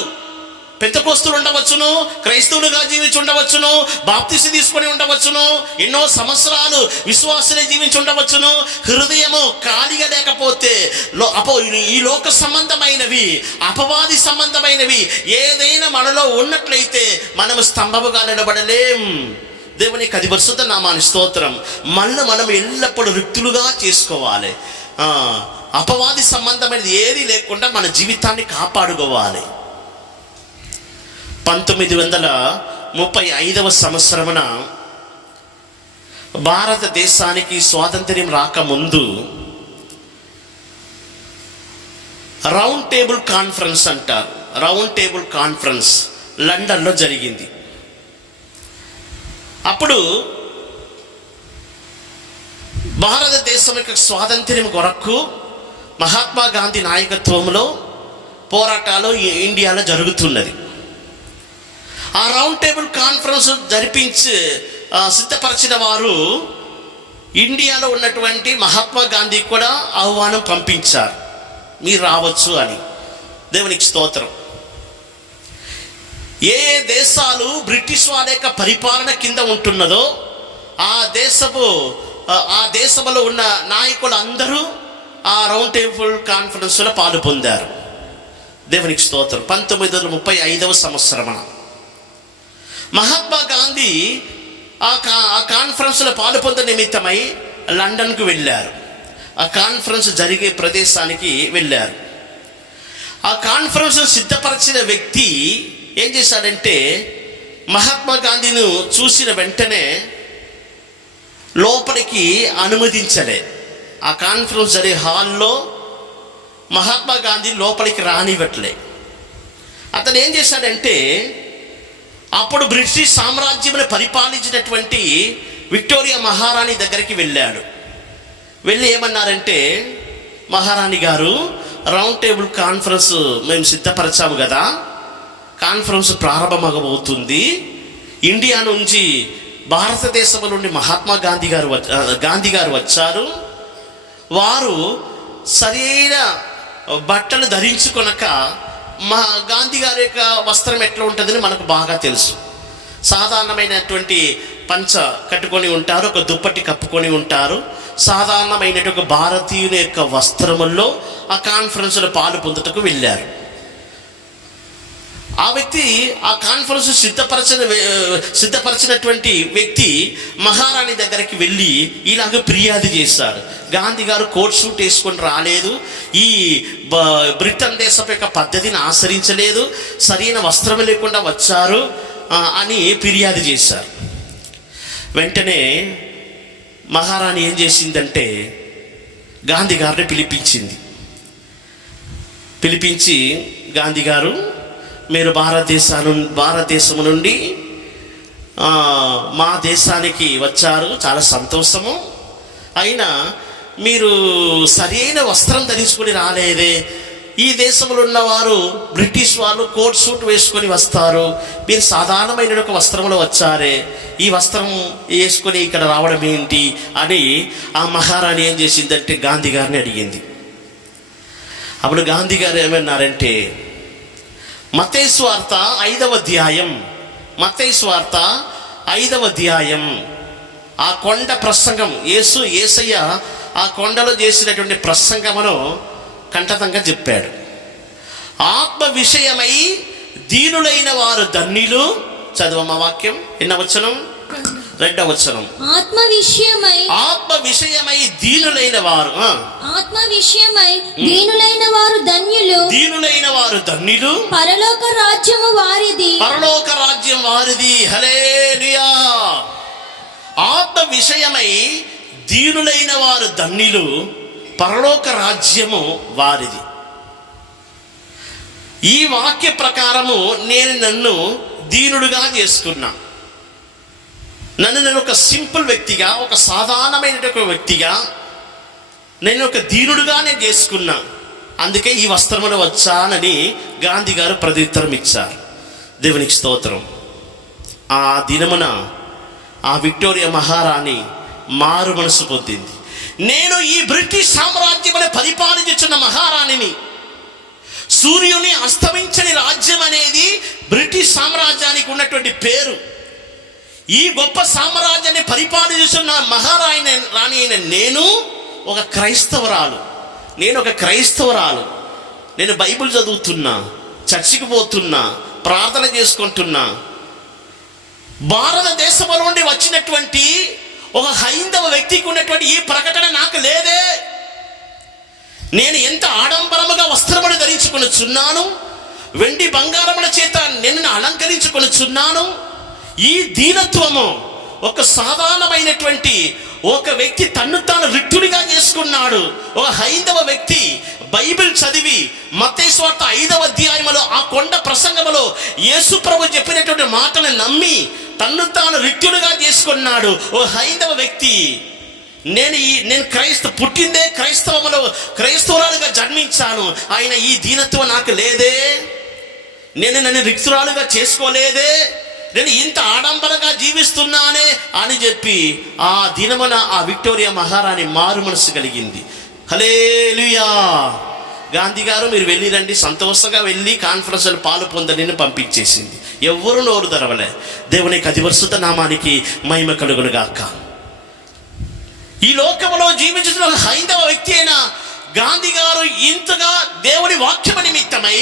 పెంతెకోస్తులు ఉండవచ్చును, క్రైస్తవులుగా జీవించి ఉండవచ్చును, బాప్తిసి తీసుకొని ఉండవచ్చును, ఎన్నో సంవత్సరాలు విశ్వాసులే జీవించి ఉండవచ్చును. హృదయము ఖాళీగా లేకపోతే ఈ లోక సంబంధమైనవి, అపవాది సంబంధమైనవి ఏదైనా మనలో ఉన్నట్లయితే మనము స్తంభముగా నిలబడలేం. దేవునికి అది పరిశుద్ధ నామాని స్తోత్రం. మనం ఎల్లప్పుడూ రిక్తులుగా చేసుకోవాలి. అపవాది సంబంధమైనది ఏది లేకుండా మన జీవితాన్ని కాపాడుకోవాలి. 1935వ సంవత్సరమున భారతదేశానికి స్వాతంత్ర్యం రాకముందు రౌండ్ టేబుల్ కాన్ఫరెన్స్ అంటారు. రౌండ్ టేబుల్ కాన్ఫరెన్స్ లండన్లో జరిగింది. అప్పుడు భారతదేశం యొక్క స్వాతంత్ర్యం కొరకు మహాత్మా గాంధీ నాయకత్వంలో పోరాటాలు ఇండియాలో జరుగుతున్నది. ఆ రౌండ్ టేబుల్ కాన్ఫరెన్స్ జరిపించి సిద్ధపరిచిన వారు ఇండియాలో ఉన్నటువంటి మహాత్మా గాంధీకి కూడా ఆహ్వానం పంపించారు, మీరు రావచ్చు అని. దేవునికి స్తోత్రం. ఏ దేశాలు బ్రిటిష్ వారి యొక్క పరిపాలన కింద ఉంటున్నదో ఆ దేశంలో ఉన్న నాయకులు అందరూ ఆ రౌండ్ టేబుల్ కాన్ఫరెన్స్లో పాలు పొందారు. దేవునికి స్తోత్రం. 1935వ సంవత్సరమున మహాత్మా గాంధీ ఆ కాన్ఫరెన్స్లో పాలు పొందే నిమిత్తమై లండన్కు వెళ్ళారు. ఆ కాన్ఫరెన్స్ జరిగే ప్రదేశానికి వెళ్ళారు. ఆ కాన్ఫరెన్స్ సిద్ధపరిచిన వ్యక్తి ఏం చేశాడంటే మహాత్మా గాంధీని చూసిన వెంటనే లోపలికి అనుమతించలే. ఆ కాన్ఫరెన్స్ జరిగే హాల్లో మహాత్మా గాంధీ లోపలికి రానివ్వట్లే. అతను ఏం చేశాడంటే అప్పుడు బ్రిటిష్ సామ్రాజ్యమును పరిపాలించినటువంటి విక్టోరియా మహారాణి దగ్గరికి వెళ్ళాడు. వెళ్ళి ఏమన్నారంటే, మహారాణి గారు, రౌండ్ టేబుల్ కాన్ఫరెన్స్ మేము సిద్ధపరచాము కదా, కాన్ఫరెన్స్ ప్రారంభమవబోతుంది. ఇండియా నుంచి భారతదేశం నుండి మహాత్మా గాంధీ గారు వచ్చారు. వారు సరైన బట్టలు ధరించుకొనక మా గాంధీ గారి యొక్క వస్త్రం ఎట్లా ఉంటుందని మనకు బాగా తెలుసు. సాధారణమైనటువంటి పంచ కట్టుకొని ఉంటారు, ఒక దుప్పటి కప్పుకొని ఉంటారు. సాధారణమైనటువంటి భారతీయుని యొక్క వస్త్రముల్లో ఆ కాన్ఫరెన్స్లో పాలు పొందుటకు వెళ్ళారు. ఆ వ్యక్తి ఆ కాన్ఫరెన్స్ సిద్ధపరిచినటువంటి వ్యక్తి మహారాణి దగ్గరికి వెళ్ళి ఇలాగ ఫిర్యాదు చేశాడు. గాంధీ గారు కోట్ సూట్ వేసుకొని రాలేదు, ఈ బ్రిటన్ దేశపు యొక్క పద్ధతిని ఆచరించలేదు, సరైన వస్త్రం లేకుండా వచ్చారు అని ఫిర్యాదు చేశారు. వెంటనే మహారాణి ఏం చేసిందంటే గాంధీ గారిని పిలిపించి గాంధీ గారు, మీరు భారతదేశం నుండి మా దేశానికి వచ్చారు, చాలా సంతోషము. అయినా మీరు సరైన వస్త్రం ధరించుకొని రాలేదే, ఈ దేశంలో ఉన్నవారు బ్రిటిష్ వాళ్ళు కోట్ సూట్ వేసుకొని వస్తారు, మీరు సాధారణమైన ఒక వస్త్రంలో వచ్చారే, ఈ వస్త్రం వేసుకొని ఇక్కడ రావడం ఏంటి అని ఆ మహారాణి ఏం చేసిందంటే గాంధీ గారిని అడిగింది. అప్పుడు గాంధీ గారు ఏమన్నారంటే, మత్తయి సువార్త 5వ అధ్యాయం, మత్తయి సువార్త 5వ అధ్యాయం ఆ కొండ ప్రసంగం, యేసయ్య ఆ కొండలో చేసినటువంటి ప్రసంగమును కంఠతంగా చెప్పాడు. ఆత్మ విషయమై దీనులైన వారు ధన్యులు. చదవమ్మ వాక్యం, ఎన్న వచనం? 2వ వచనం. ఆత్మ విషయమై దీనులైన వారు, ఆత్మ విషయమై దీనులైన వారు ధన్యులు. దీనులైన వారు ధన్యులు, పరలోక రాజ్యము వారిది. పరలోక రాజ్యం వారిది. హల్లెలూయా. ఆత్మ విషయమై దీనులైన వారు ధన్యులు, పరలోక రాజ్యము వారిది. ఈ వాక్య ప్రకారము నేను నన్ను దీనుడుగా చేసుకున్నా. నేను ఒక సింపుల్ వ్యక్తిగా, ఒక సాధారణమైన వ్యక్తిగా, నేను ఒక దీనుడుగా నేను చేసుకున్నా. అందుకే ఈ వస్త్రములు వచ్చానని గాంధీ గారు ప్రత్యుత్తరం ఇచ్చారు. దేవునికి స్తోత్రం. ఆ దినమున ఆ విక్టోరియా మహారాణి మారు మనసు పొందింది. నేను ఈ బ్రిటిష్ సామ్రాజ్యమును పరిపాలించుచున్న మహారాణిని. సూర్యుని అస్తమించని రాజ్యం అనేది బ్రిటిష్ సామ్రాజ్యానికి ఉన్నటువంటి పేరు. ఈ గొప్ప సామ్రాజ్యాన్ని పరిపాలించుతున్న రాణి అయిన నేను ఒక క్రైస్తవురాలు. నేను బైబిల్ చదువుతున్నా, చర్చికి పోతున్నా, ప్రార్థన చేసుకుంటున్నా. భారతదేశంలో నుండి వచ్చినటువంటి ఒక హైందవ వ్యక్తికి ఉన్నటువంటి ఈ ప్రకటన నాకు లేదే. నేను ఎంత ఆడంబరముగా వస్త్రములు ధరించుకొనుచున్నాను, వెండి బంగారముల చేత నిన్ను అలంకరించుకొనుచున్నాను. ఈ దీనత్వము ఒక సాధారణమైనటువంటి ఒక వ్యక్తి తన్ను తాను రిక్తుడిగా చేసుకున్నాడు. ఒక హైందవ వ్యక్తి బైబిల్ చదివి మత్తయి సువార్త 5వ అధ్యాయములో ఆ కొండ ప్రసంగములో యేసు ప్రభు చెప్పినటువంటి మాటను నమ్మి తన్ను తాను రిక్తుడిగా చేసుకున్నాడు ఓ హైందవ వ్యక్తి. నేను పుట్టిందే క్రైస్తవురాలుగా జన్మించాను. ఆయన ఈ దీనత్వం నాకు లేదే. నన్ను రిక్తురాలుగా చేసుకోలేదే. నేను ఇంత ఆడంబరంగా జీవిస్తున్నానే అని చెప్పి ఆ దినమున ఆ విక్టోరియా మహారాణి మారు మనసు కలిగింది. హల్లెలూయా. గాంధీ గారు మీరు వెళ్ళిరండి, సంతోషంగా వెళ్ళి కాన్ఫరెన్స్లో పాలు పొందని పంపించేసింది. ఎవ్వరు నోరు తెరవలే. దేవునికి అధిపరిశుద్ధ నామానికి మహిమ కలుగును గాక. ఈ లోకంలో జీవించిన ఒక హైందవ వ్యక్తి అయిన గాంధీ గారు ఇంతగా దేవుని వాక్యము నిమిత్తమై,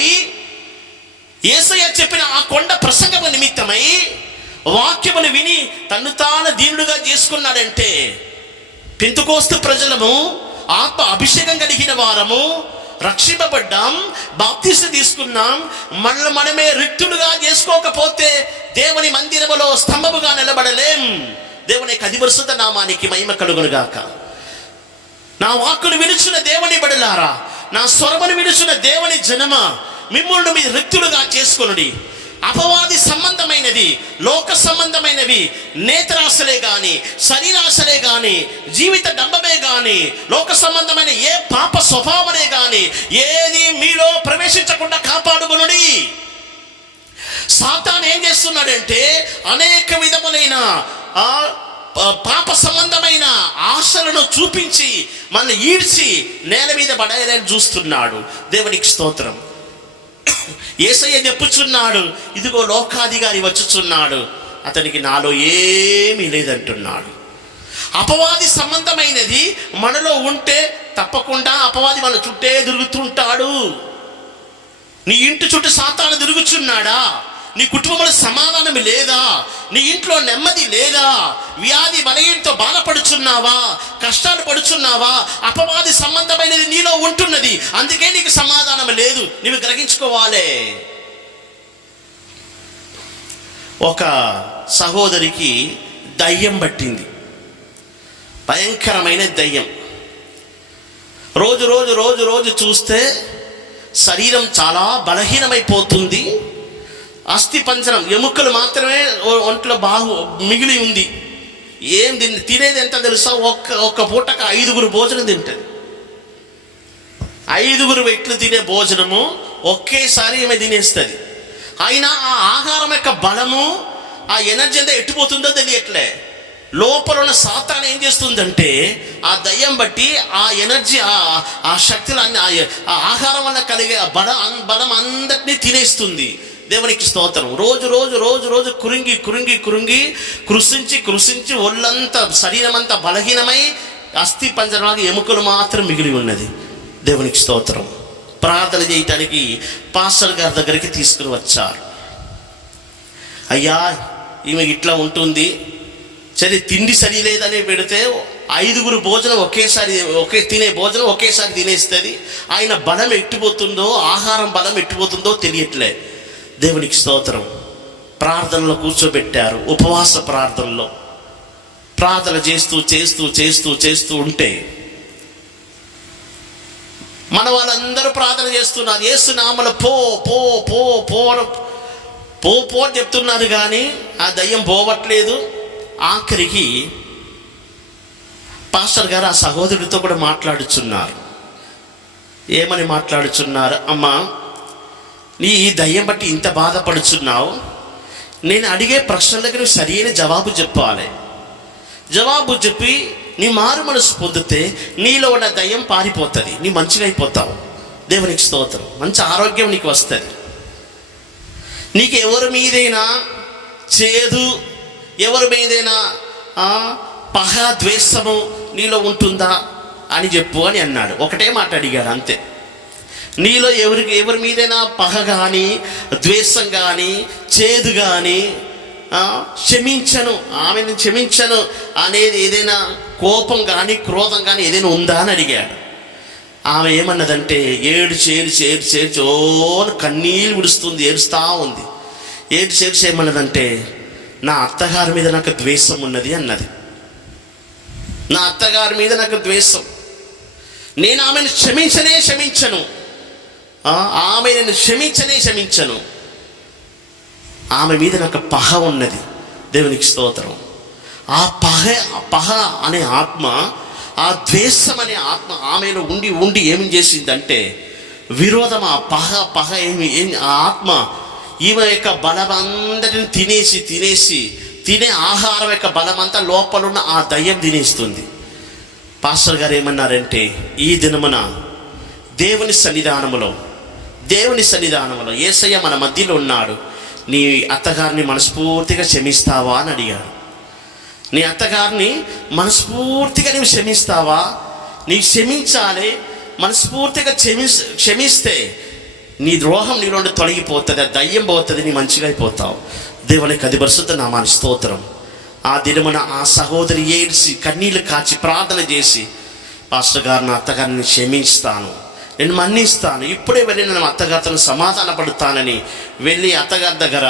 యేసయ్య చెప్పిన ఆ కొండ ప్రసంగము నిమిత్తమై వాక్యమును విని తన్ను తాను దీనుడుగా చేసుకున్నాడంటే, పెంతెకోస్తు ప్రజలము ఆత్మ అభిషేకం కలిగిన వారము, రక్షింపబడ్డాం, బాప్తిసం తీసుకున్నాం. మనమే రిక్తుడుగా చేసుకోకపోతే దేవుని మందిరములో స్తంభముగా నిలబడలేం. దేవునికి అధిపరిశుద్ధ నామానికి మహిమ కలుగును గాక. నా వాక్కును వినుచున్న దేవుని బడులారా, నా స్వరమును వినుచున్న దేవుని జనమ, మిమ్మల్ని మీరు రిక్తులుగా చేసుకొనుడి. అపవాది సంబంధమైనది, లోక సంబంధమైనవి, నేత్రాశలే గాని, శరీరాశలే గాని, జీవిత డంబమే గాని, లోక సంబంధమైన ఏ పాప స్వభావమే గాని ఏది మీలో ప్రవేశించకుండా కాపాడుకొనుడి. సాతాను ఏం చేస్తున్నాడంటే అనేక విధములైన పాప సంబంధమైన ఆశలను చూపించి మనల్ని ఈడ్చి నేల మీద పడేయాలని చూస్తున్నాడు. దేవునికి స్తోత్రం. యేసయ్య చెప్పుచున్నాడు, ఇదిగో లోకాధికారి వచ్చుచున్నాడు, అతనికి నాలో ఏమీ లేదంటున్నాడు. అపవాది సంబంధమైనది మనలో ఉంటే తప్పకుండా అపవాది మన చుట్టే తిరుగుతుంటాడు. నీ ఇంటి చుట్టూ సాతాను తిరుగుచున్నాడా? నీ కుటుంబంలో సమాధానం లేదా? నీ ఇంట్లో నెమ్మది లేదా? వ్యాధి బలహీనతో బాధపడుచున్నావా? కష్టాలు పడుచున్నావా? అపవాది సంబంధమైనది నీలో ఉంటున్నది, అందుకే నీకు సమాధానం లేదు. నీవు గ్రహించుకోవాలి. ఒక సహోదరికి దయ్యం పట్టింది, భయంకరమైన దయ్యం. రోజు రోజు రోజు రోజు చూస్తే శరీరం చాలా బలహీనమైపోతుంది. అస్థి పంజరం, ఎముకలు మాత్రమే ఒంట్లో మిగిలి ఉంది. ఏం తినేది ఎంత తెలుసా? ఒక్క పూటకు 5గురు భోజనం తింటుంది. 5గురు వ్యక్తులు తినే భోజనము ఒకేసారి ఈమె తినేస్తుంది. అయినా ఆ ఆహారం యొక్క బలము, ఆ ఎనర్జీ అంతా ఎట్టుపోతుందో తెలియట్లే. లోపల ఉన్న సాతాను ఏం చేస్తుందంటే ఆ దయ్యం బట్టి ఆ ఎనర్జీ, ఆ శక్తులు అన్ని ఆ ఆహారం వల్ల కలిగే ఆ బలం అందరినీ తినేస్తుంది. దేవునికి స్తోత్రం. రోజు రోజు రోజు రోజు కురింగి కురింగి కురింగి కృషించి ఒళ్ళంతా శరీరం అంతా బలహీనమై అస్థి పంజరంలాగా ఎముకలు మాత్రం మిగిలి ఉన్నది. దేవునికి స్తోత్రం. ప్రార్థన చేయటానికి పాస్టర్ గారి దగ్గరికి తీసుకుని వచ్చారు. అయ్యా, ఈమె ఇట్లా ఉంటుంది, సరే తిండి సరి లేదని పెడితే 5గురు భోజనం తినే భోజనం ఒకేసారి తినేస్తుంది. ఆయన బలం ఎట్టిపోతుందో, ఆహారం బలం ఎట్టిపోతుందో తెలియట్లే. దేవునికి స్తోత్రం. ప్రార్థనలో కూర్చోబెట్టారు. ఉపవాస ప్రార్థనలో ప్రార్థన చేస్తూ చేస్తూ చేస్తూ చేస్తూ ఉంటే మన వాళ్ళందరూ ప్రార్థన చేస్తున్నారు. యేసు నామములో పో పో పో పో పో పో అని చెప్తున్నారు, కానీ ఆ దయ్యం పోవట్లేదు. ఆఖరికి పాస్టర్ గారు ఆ సహోదరుడితో కూడా మాట్లాడుచున్నారు. ఏమని మాట్లాడుచున్నారు? అమ్మా, నీ ఈ దయ్యం బట్టి ఇంత బాధపడుచున్నావు. నేను అడిగే ప్రశ్నలకు నువ్వు సరైన జవాబు చెప్పాలి. జవాబు చెప్పి నీ మారు మనసు పొందితే నీలో ఉన్న దయ్యం పారిపోతుంది, నీ మంచిగా అయిపోతావు. దేవునికి స్తోత్రం. మంచి ఆరోగ్యం నీకు వస్తుంది. నీకు ఎవరి మీదైనా చేదు, ఎవరి మీదైనా పగ, ద్వేషము నీలో ఉంటుందా అని చెప్పు అని అన్నాడు. ఒకటే మాట అడిగాడు అంతే. నీలో ఎవరి మీదైనా పగ కానీ, ద్వేషం కానీ, చేదు కానీ, క్షమించను, ఆమెను క్షమించను అనేది ఏదైనా కోపం కానీ, క్రోధం కానీ ఏదైనా ఉందా అని అడిగాడు. ఆమె ఏమన్నదంటే ఏడ్చి ఓ కన్నీళ్ళు విడుస్తుంది, ఏడుస్తూ ఉంది. ఏడ్చి ఏమన్నదంటే, నా అత్తగారి మీద నాకు ద్వేషం ఉన్నది అన్నది. నా అత్తగారి మీద నాకు ద్వేషం, నేను ఆమెను క్షమించను, ఆమె నేను క్షమించను, ఆమె మీద నాకు పగ ఉన్నది. దేవునికి స్తోత్రం. ఆ పగ అనే ఆత్మ, ఆ ద్వేషం అనే ఆత్మ ఆమెలో ఉండి ఏమి చేసిందంటే విరోధం. ఆ పగ ఆ ఆత్మ ఈమె యొక్క బలమందరిని తినే ఆహారం యొక్క బలమంతా లోపలున్న ఆ దయ్యం తినేస్తుంది. పాస్టర్ గారు ఏమన్నారంటే, ఈ దినమున దేవుని సన్నిధానములో యేసయ్య మన మధ్యలో ఉన్నాడు, నీ అత్తగారిని మనస్ఫూర్తిగా క్షమిస్తావా అని అడిగాడు. నీ అత్తగారిని మనస్ఫూర్తిగా నీవు క్షమిస్తావా? నీవు క్షమించాలి. మనస్ఫూర్తిగా క్షమిస్తే నీ ద్రోహం నీ నుండి తొలగిపోతుంది, ఆ దయ్యం పోతుంది, నీ మంచిగా అయిపోతావు. దేవునికి అది పరిశుద్ధ నామానికి స్తోత్రం. ఆ దినమున ఆ సహోదరి ఏడ్చి కన్నీళ్లు కాచి ప్రార్థన చేసి, పాస్టర్ గారు, నా అత్తగారిని క్షమిస్తాను, నేను మన్నిస్తాను, ఇప్పుడే వెళ్ళి నేను అత్తగారితో సమాధాన పడుతానని వెళ్ళి అత్తగారి దగ్గర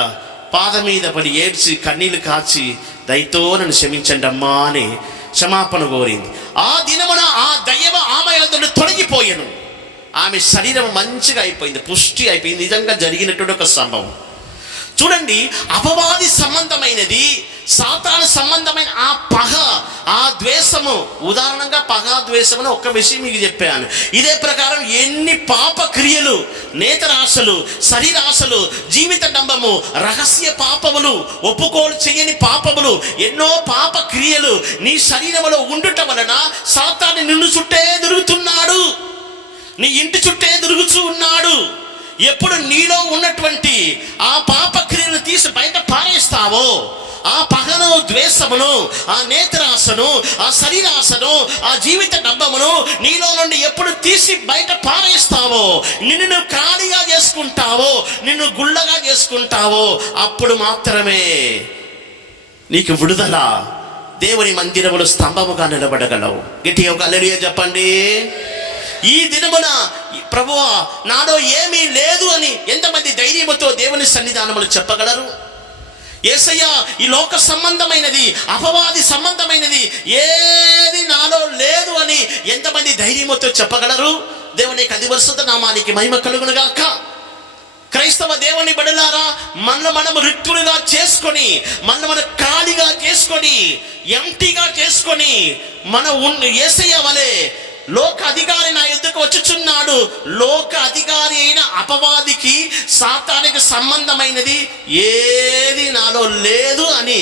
పాదం మీద పడి ఏడ్చి కన్నీళ్లు కాచి, దయతో నన్ను క్షమించండి అమ్మా అని క్షమాపణ కోరింది. ఆ దినమున ఆ దయ్యం ఆమె నుండి తొలగిపోయాను. ఆమె శరీరం మంచిగా అయిపోయింది, పుష్టి అయిపోయింది. నిజంగా జరిగినటువంటి ఒక సంభవం. చూడండి, అపవాది సంబంధమైనది, సాతాను సంబంధమైన ఆ పగ, ఆ ద్వేషము. ఉదాహరణంగా పగ, ద్వేషమని ఒక్క విషయం మీకు చెప్పాను. ఇదే ప్రకారం ఎన్ని పాప క్రియలు, నేతరాశలు, శరీరాశలు, జీవిత డంబము, రహస్య పాపములు, ఒప్పుకోలు చేయని పాపములు, ఎన్నో పాప క్రియలు నీ శరీరంలో ఉండుట వలన సాతాను నిన్ను చుట్టే తిరుగుతున్నాడు, నీ ఇంటి చుట్టే తిరుగుతూ ఉన్నాడు. ఎప్పుడు నీలో ఉన్నటువంటి ఆ పాప క్రియను తీసి బయట పారేస్తావో, ఆ పగను, ద్వేషమును, ఆ నేత్రాశను, ఆ శరీరాశను, ఆ జీవిత డబ్బమును నీలో నుండి ఎప్పుడు తీసి బయట పారేస్తావో, నిన్ను ఖాళీగా చేసుకుంటావో, నిన్ను గుళ్ళగా చేసుకుంటావో, అప్పుడు మాత్రమే నీకు విడుదల. దేవుని మందిరములు స్తంభముగా నిలబడగలవు. గట్టిగా ఒక హల్లెలూయా చెప్పండి. ఈ దినమున ప్రభువా నాలో ఏమీ లేదు అని ఎంతమంది ధైర్యముతో దేవుని సన్నిధానములు చెప్పగలరు? యేసయ్య, ఈ లోక సంబంధమైనది, అపవాది సంబంధమైనది ఏది నాలో లేదు అని ఎంతమంది ధైర్యముతో చెప్పగలరు? దేవుని యొక్క అధిపరిశుద్ధ నామానికి మహిమ కలుగునుగాక. క్రైస్తవ దేవుని బిడ్డలారా, మనము రిక్తులుగా చేసుకొని, మన ఖాళీగా చేసుకొని, ఎంటీగా చేసుకొని, యేసయ్య వలె లోక అధికారి నా యుద్ధకు వచ్చుచున్నాడు. లోక అధికారి అయిన అపవాదికి, సాతానికి సంబంధమైనది ఏది నాలో లేదు అని,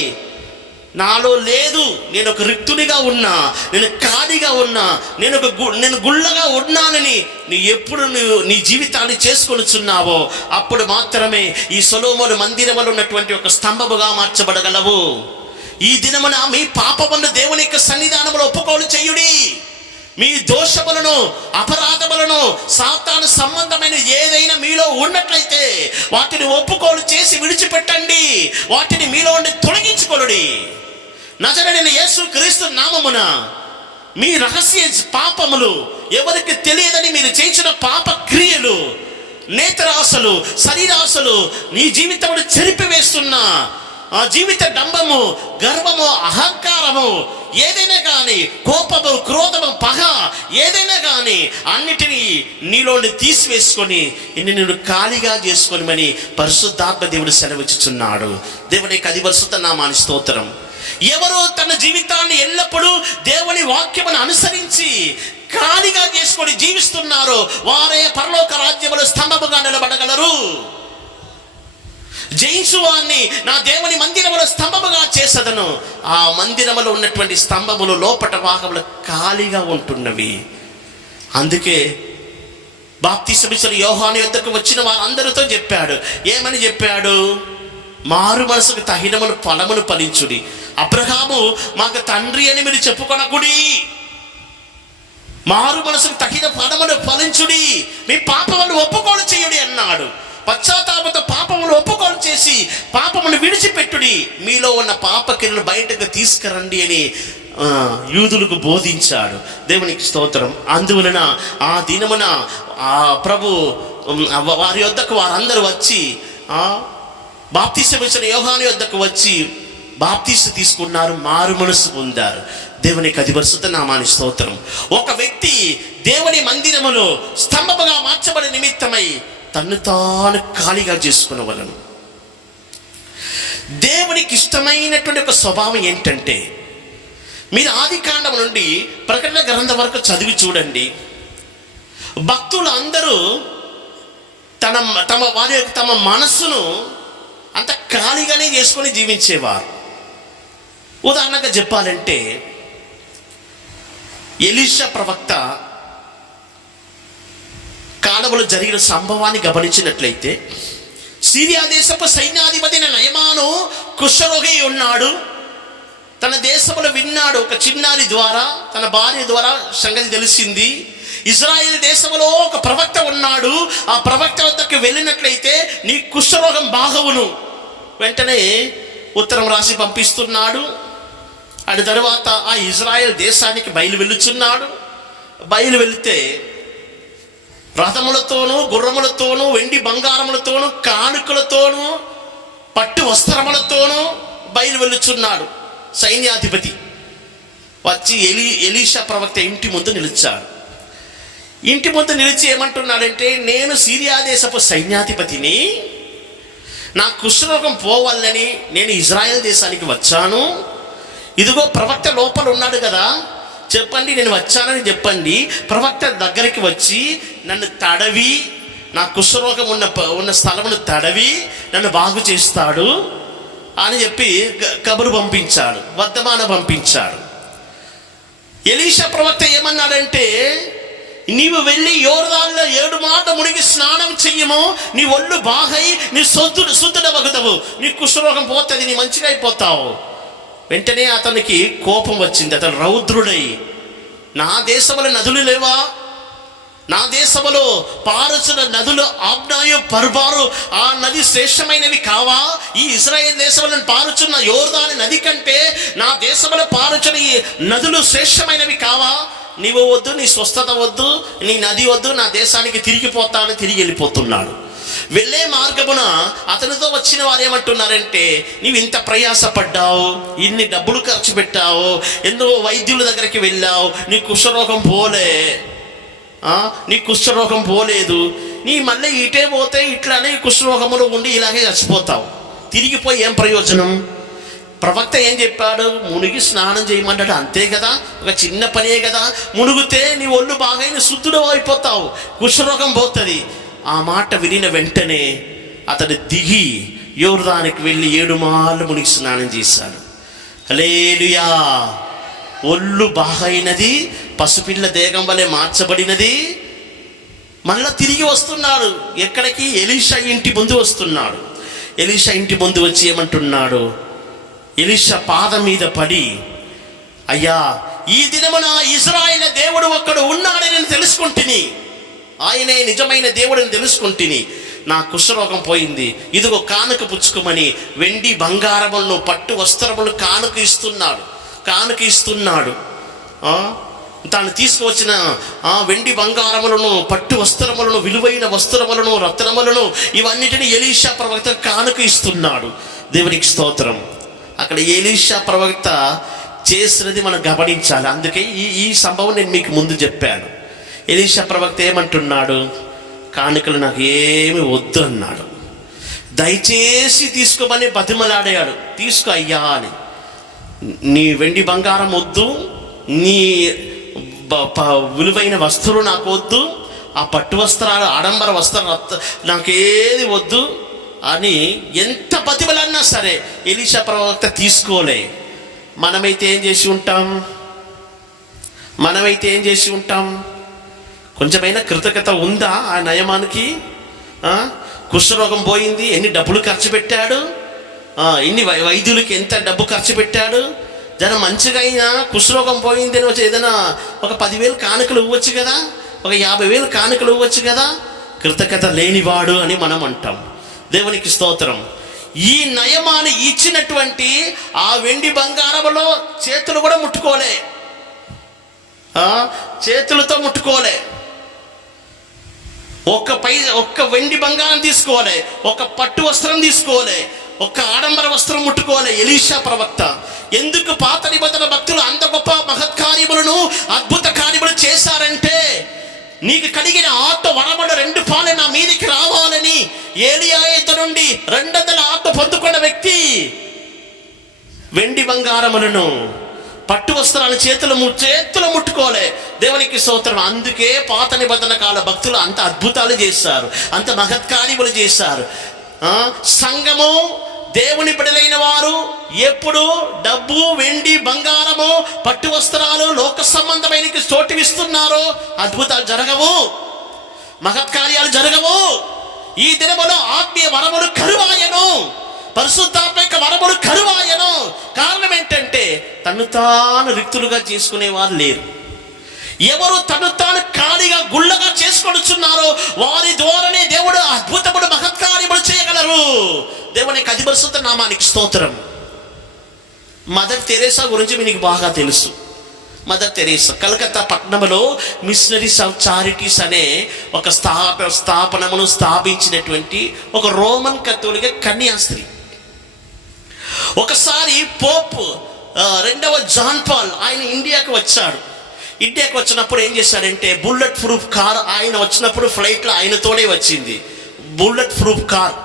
నాలో లేదు, నేను ఒక రిక్తునిగా ఉన్నా, నేను ఖాళీగా ఉన్నా, నేను గుళ్ళగా ఉన్నానని నీ ఎప్పుడు నువ్వు నీ జీవితాన్ని చేసుకొనిచున్నావో అప్పుడు మాత్రమే ఈ సొలొమోను మందిరములో ఉన్నటువంటి ఒక స్తంభముగా మార్చబడగలవు. ఈ దినమున మీ పాపమును దేవుని యొక్క సన్నిధానములో ఒప్పుకోలు చేయుడి. మీ దోషములను, అపరాధములను, సాతాను సంబంధమైన ఏదైనా మీలో ఉన్నట్లయితే వాటిని ఒప్పుకోలు చేసి విడిచిపెట్టండి. వాటిని మీలో ఉండి తొలగించుకొనుడి. నజరేయుడైన యేసు క్రీస్తు నామమున మీ రహస్య పాపములు, ఎవరికి తెలియదని మీరు చేసిన పాప క్రియలు, నేత్రాశలు, శరీరాశలు, నీ జీవితమును చెరిపివేస్తున్నా ఆ జీవిత డంబము, గర్వము, అహంకారము ఏదైనా కానీ, కోపము, క్రోధము, పగ ఏదైనా కానీ అన్నిటినీ నీలోని తీసివేసుకొని నిన్ను ఖాళీగా చేసుకొనిమని పరిశుద్ధాత్మ దేవుడు సెలవిచ్చుచున్నాడు. దేవునికి అది పరిశుద్ధ నామానికి స్తోత్రం. ఎవరు తన జీవితాన్ని ఎల్లప్పుడూ దేవుని వాక్యమును అనుసరించి ఖాళీగా చేసుకొని జీవిస్తున్నారో వారే పరలోక రాజ్యములో స్తంభముగా నిలబడగలరు. జయించువాన్ని నా దేవుని మందిరములో స్తంభముగా చేసదను. ఆ మందిరములో ఉన్నటువంటి స్తంభములు లోపట భాగములు ఖాళీగా ఉంటున్నవి. అందుకే బాప్తిసమిచ్చిన యోహాను యొద్దకు వచ్చిన వారందరితో చెప్పాడు. ఏమని చెప్పాడు? మారు మనసుకు తగినమును ఫలమును ఫలించుడి. అబ్రహాము మాకు తండ్రి అని మీరు చెప్పుకొనకుడి. మారు మనసుకు తగిన ఫలమును ఫలించుడి. మీ పాపమును ఒప్పుకోలు చేయుడి అన్నాడు. పశ్చాత్తాపంతో పాపమును ఒప్పుకోలు చేసి పాపమును విడిచిపెట్టుడి. మీలో ఉన్న పాపకిలను బయటకు తీసుకురండి అని యూదులకు బోధించాడు. దేవునికి స్తోత్రం. అందువలన ఆ దినమున ఆ ప్రభు వారి యొద్దకు వారందరూ వచ్చి బాప్తిసమిచ్చిన యోహాను యొద్దకు వచ్చి బాప్తిసం తీసుకున్నారు, మారు మనసు పొందారు. దేవునికి అది పరిశుద్ధ నామానికి స్తోత్రం. ఒక వ్యక్తి దేవుని మందిరములో స్తంభముగా మార్చబడి నిమిత్తమై తన్ను తాను ఖాళీగా చేసుకునవలను. దేవునికి ఇష్టమైనటువంటి ఒక స్వభావం ఏంటంటే, మీరు ఆది కాండం నుండి ప్రకటన గ్రంథం వరకు చదివి చూడండి. భక్తులు అందరూ తమ మనస్సును అంత ఖాళీగానే చేసుకొని జీవించేవారు. ఉదాహరణగా చెప్పాలంటే, ఎలీషా ప్రవక్త కాలంలో జరిగిన సంభవాన్ని గమనించినట్లయితే, సిరియా దేశపు సైన్యాధిపతి నయమాను కుష్ఠరోగి ఉన్నాడు. తన దేశంలో విన్నాడు. ఒక చిన్నారి ద్వారా, తన భార్య ద్వారా సంగతి తెలిసింది. ఇజ్రాయెల్ దేశంలో ఒక ప్రవక్త ఉన్నాడు. ఆ ప్రవక్త వద్దకు వెళ్ళినట్లయితే నీ కుష్ఠరోగం బాగవును. వెంటనే ఉత్తరం రాసి పంపిస్తున్నాడు. అటు తర్వాత ఆ ఇజ్రాయెల్ దేశానికి బయలువెళ్ళుచున్నాడు. బయలువెళితే రథములతోనూ, గుర్రములతోనూ, వెండి బంగారములతోనూ, కానుకలతోనూ, పట్టు వస్త్రములతోనూ బయలువెళ్ళుచున్నాడు. సైన్యాధిపతి వచ్చి ఎలీషా ప్రవక్త ఇంటి ముందు నిలిచాడు. ఇంటి ముందు నిలిచి ఏమంటున్నాడంటే, నేను సిరియా దేశపు సైన్యాధిపతిని, నా కుష్ఠరోగం పోవాలని నేను ఇజ్రాయెల్ దేశానికి వచ్చాను. ఇదిగో ప్రవక్త లోపల ఉన్నాడు కదా, చెప్పండి, నేను వచ్చానని చెప్పండి. ప్రవక్త దగ్గరికి వచ్చి నన్ను తడవి, నా కుష్ఠరోగం ఉన్న స్థలమును తడవి నన్ను బాగు చేస్తాడు అని చెప్పి కబురు పంపించాడు, వర్తమానం పంపించాడు. ఎలీషా ప్రవక్త ఏమన్నాడంటే, నీవు వెళ్ళి యోర్దానులో 7 మాటలు మునిగి స్నానం చెయ్యము, నీ ఒళ్ళు బాగై నీ శుద్ధుడవగుదవు, నీ కుష్ఠరోగం పోతుంది, నీ మంచిగా అయిపోతావు. వెంటనే అతనికి కోపం వచ్చింది. అతను రౌద్రుడై, నా దేశంలో నదులు లేవా? నా దేశంలో పారుచున్న నదులు ఆబ్నాయు, పర్బారు ఆ నది శ్రేష్టమైనవి కావా? ఈ ఇజ్రాయేల్ దేశంలో పారుచున్న యోర్దాను నది కంటే నా దేశంలో పారుచున్న ఈ నదులు శ్రేష్టమైనవి కావా? నీవు వద్దు, నీ స్వస్థత వద్దు, నీ నది వద్దు, నా దేశానికి తిరిగిపోతానని తిరిగి వెళ్ళిపోతున్నాడు. వెళ్ళే మార్గమున అతనితో వచ్చిన వారు ఏమంటున్నారంటే, నీవు ఇంత ప్రయాసపడ్డావు, ఇన్ని డబ్బులు ఖర్చు పెట్టావు, ఎన్నో వైద్యుల దగ్గరికి వెళ్ళావు, నీ కుష్ఠరోగం పోలే, నీ కుష్ఠరోగం పోలేదు, నీ మళ్ళీ ఇటే పోతే ఇట్లానే కుష్ఠరోగములు ఉండి ఇలాగే చచ్చిపోతావు, తిరిగిపోయి ఏం ప్రయోజనం? ప్రవక్త ఏం చెప్పాడు? మునిగి స్నానం చేయమంటాడు, అంతే కదా, ఒక చిన్న పనే కదా, మునిగితే నీ ఒళ్ళు బాగా శుద్ధుడు అయిపోతావు, కుష్ఠరోగం పోతుంది. ఆ మాట వినిన వెంటనే అతడు దిగి యోర్దానికి వెళ్ళి 7 మార్లు మునిగి స్నానం చేశాడు. హల్లెలూయా! ఒళ్ళు బాగైనది, పసిపిల్ల దేహం వలె మార్చబడినది. మళ్ళా తిరిగి వస్తున్నాడు. ఎక్కడికి? ఎలీషా ఇంటి ముందు వస్తున్నాడు. ఎలీషా ఇంటి ముందు వచ్చి ఏమంటున్నాడు? ఎలీషా పాదం మీద పడి, అయ్యా, ఈ దినమున ఇశ్రాయేలు దేవుడు ఒక్కడు ఉన్నాడని నేను తెలుసుకుంటుని, ఆయనే నిజమైన దేవుడని తెలుసుకుంటుని, నా కుష్ఠరోగం పోయింది, ఇదిగో కానుక పుచ్చుకోమని వెండి బంగారములను పట్టు వస్త్రములు కానుక ఇస్తున్నాడు. తాను తీసుకువచ్చిన వెండి బంగారములను, పట్టు వస్త్రములను, విలువైన వస్త్రములను, రత్నములను, ఇవన్నిటిని ఎలీషా ప్రవక్త కానుక ఇస్తున్నాడు. దేవునికి స్తోత్రం. అక్కడ ఎలీషా ప్రవక్త చేసినది మనం గమనించాలి. అందుకే ఈ సంభవం నేను మీకు ముందు చెప్పాను. ఎలీషా ప్రవక్త ఏమంటున్నాడు? కానుకలు నాకు ఏమి వద్దు అన్నాడు. దయచేసి తీసుకోమని బతిమలాడాడు. తీసుకో అయ్యా అని. నీ వెండి బంగారం వద్దు, నీ విలువైన వస్తువులు నాకు వద్దు, ఆ పట్టు వస్త్రాలు, ఆడంబర వస్త్రాలు నాకేది వద్దు అని ఎంత బతిమలన్నా సరే ఎలీషా ప్రవక్త తీసుకోలే. మనమైతే ఏం చేసి ఉంటాం? కొంచెమైనా కృతజ్ఞత ఉందా ఆ నయమానికి? కుష్ఠరోగం పోయింది, ఎన్ని డబ్బులు ఖర్చు పెట్టాడు, ఎన్ని వైద్యులకి ఎంత డబ్బు ఖర్చు పెట్టాడు. జనం మంచిగా అయినా కుష్ఠరోగం పోయింది అని వచ్చి ఏదైనా ఒక 10,000 కానుకలు ఇవ్వచ్చు కదా, ఒక 50,000 కానుకలు ఇవ్వచ్చు కదా. కృతజ్ఞత లేనివాడు అని మనం అంటాం. దేవునికి స్తోత్రం. ఈ నయమాన్ని ఇచ్చినటువంటి ఆ వెండి బంగారంలో చేతులు కూడా ముట్టుకోలే, చేతులతో ముట్టుకోలే. ఒక్క వెండి బంగారం తీసుకోలే, ఒక పట్టు వస్త్రం తీసుకోలే, ఒక్క ఆడంబర వస్త్రం ముట్టుకోలే ఎలీషా ప్రవక్త. ఎందుకు పాత నిబంధన భక్తులు అంత గొప్ప మహత్కార్యములను, అద్భుత కార్యములు చేశారంటే, నీకు కలిగిన ఆత్మ వరములు 2 పాలు నా మీదికి రావాలని ఏలియా యొద్ద నుండి 200 ఆత్మ పొందుకున్న వ్యక్తి వెండి బంగారములను, పట్టు వస్త్రాలు చేతులు ముట్టుకోలే. దేవునికి స్తోత్రం. అందుకే పాత నిబంధన కాల భక్తులు అంత అద్భుతాలు చేశారు, అంత మహత్కార్యములు చేశారు. సంఘము, దేవుని బిడ్డలైన వారు ఎప్పుడు డబ్బు, వెండి, బంగారము, పట్టు వస్త్రాలు, లోక సంబంధమైన చోటు ఇస్తున్నారో అద్భుతాలు జరగవు, మహత్కార్యాలు జరగవు. ఈ దినములో ఆత్మీయ వరములు కరువాయను, పరిశుద్ధాత్మ యొక్క వరములు కరువాయను. కారణం ఏంటంటే తను తాను రిక్తులుగా చేసుకునేవారు లేరు. ఎవరు తను తాను ఖాళీగా గుళ్ళగా చేసుకొనుచున్నారో వారి ద్వారానే దేవుడు అద్భుతములు, మహత్కార్యములు చేయగలరు. దేవునికి అతి పరిశుద్ధ నామానికి స్తోత్రం. మదర్ తెరేసా గురించి మీకు బాగా తెలుసు. మదర్ తెరేసా కలకత్తా పట్టణంలో మిషనరీస్ ఆఫ్ చారిటీస్ అనే ఒక స్థాపనమును స్థాపించినటువంటి ఒక రోమన్ కథోలిక కన్యాస్త్రీ. ఒకసారి పోప్ 2వ జాన్ పాల్ ఆయన ఇండియాకి వచ్చాడు. ఇండియాకి వచ్చినప్పుడు ఏం చేశాడంటే బుల్లెట్ ప్రూఫ్ కార్ ఆయన వచ్చినప్పుడు ఫ్లైట్లో ఆయనతోనే వచ్చింది. బుల్లెట్ ప్రూఫ్ కార్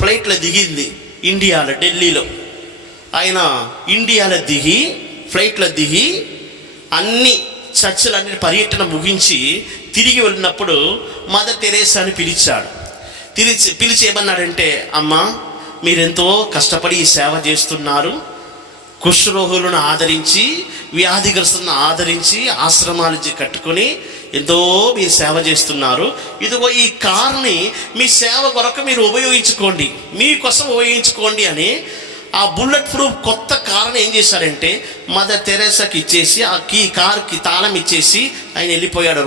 ఫ్లైట్లో దిగింది ఇండియాలో, ఢిల్లీలో. ఆయన ఇండియాలో దిగి ఫ్లైట్లో దిగి అన్ని చర్చలన్నీ పర్యటన ముగించి తిరిగి వెళ్ళినప్పుడు మదర్ తెరేసాని పిలిచాడు. పిలిచి ఏమన్నాడంటే, అమ్మా, మీరెంతో కష్టపడి ఈ సేవ చేస్తున్నారు, కుష్ఠరోగులను ఆదరించి, వ్యాధిగ్రస్తులను ఆదరించి, ఆశ్రమాలు కట్టుకొని ఎంతో మీరు సేవ చేస్తున్నారు. ఇదిగో ఈ కార్ని మీ సేవ కొరకు మీరు ఉపయోగించుకోండి, మీకోసం ఉపయోగించుకోండి అని ఆ బుల్లెట్ ప్రూఫ్ కొత్త కార్ని ఏం చేశారంటే మదర్ తెరేసాకి ఇచ్చేసి, ఆ కార్కి తాళం ఇచ్చేసి ఆయన వెళ్ళిపోయాడు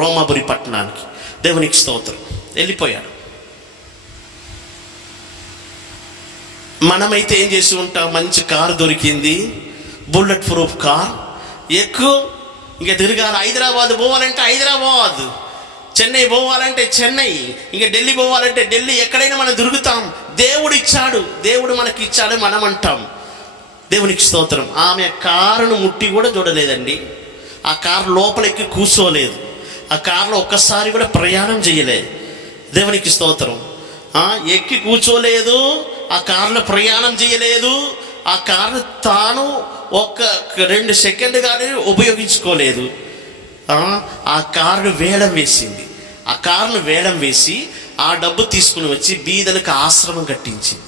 రోమాపురి పట్టణానికి. దేవునికి స్తోత్రం. వెళ్ళిపోయాడు. మనమైతే ఏం చేసి ఉంటాం? మంచి కారు దొరికింది, బుల్లెట్ ప్రూఫ్ కార్, ఎక్కువ ఇంకా తిరగాలి. హైదరాబాద్ పోవాలంటే హైదరాబాద్, చెన్నై పోవాలంటే చెన్నై, ఇంకా ఢిల్లీ పోవాలంటే ఢిల్లీ, ఎక్కడైనా మనం దొరుకుతాం. దేవుడు ఇచ్చాడు, దేవుడు మనకి ఇచ్చాడు మనం అంటాం. దేవునికి స్తోత్రం. ఆమె కారును ముట్టి కూడా చూడలేదండి. ఆ కారు లోపలికి కూర్చోలేదు, ఆ కారులో ఒక్కసారి కూడా ప్రయాణం చేయలేదు. దేవునికి స్తోత్రం. ఎక్కి కూర్చోలేదు, ఆ కారులో ప్రయాణం చేయలేదు, ఆ కారును తాను ఒక్క 2 సెకండ్ కానీ ఉపయోగించుకోలేదు. ఆ కారును వేలం వేసింది. ఆ కారును వేలం వేసి ఆ డబ్బు తీసుకుని వచ్చి బీదలకు ఆశ్రమం కట్టించింది,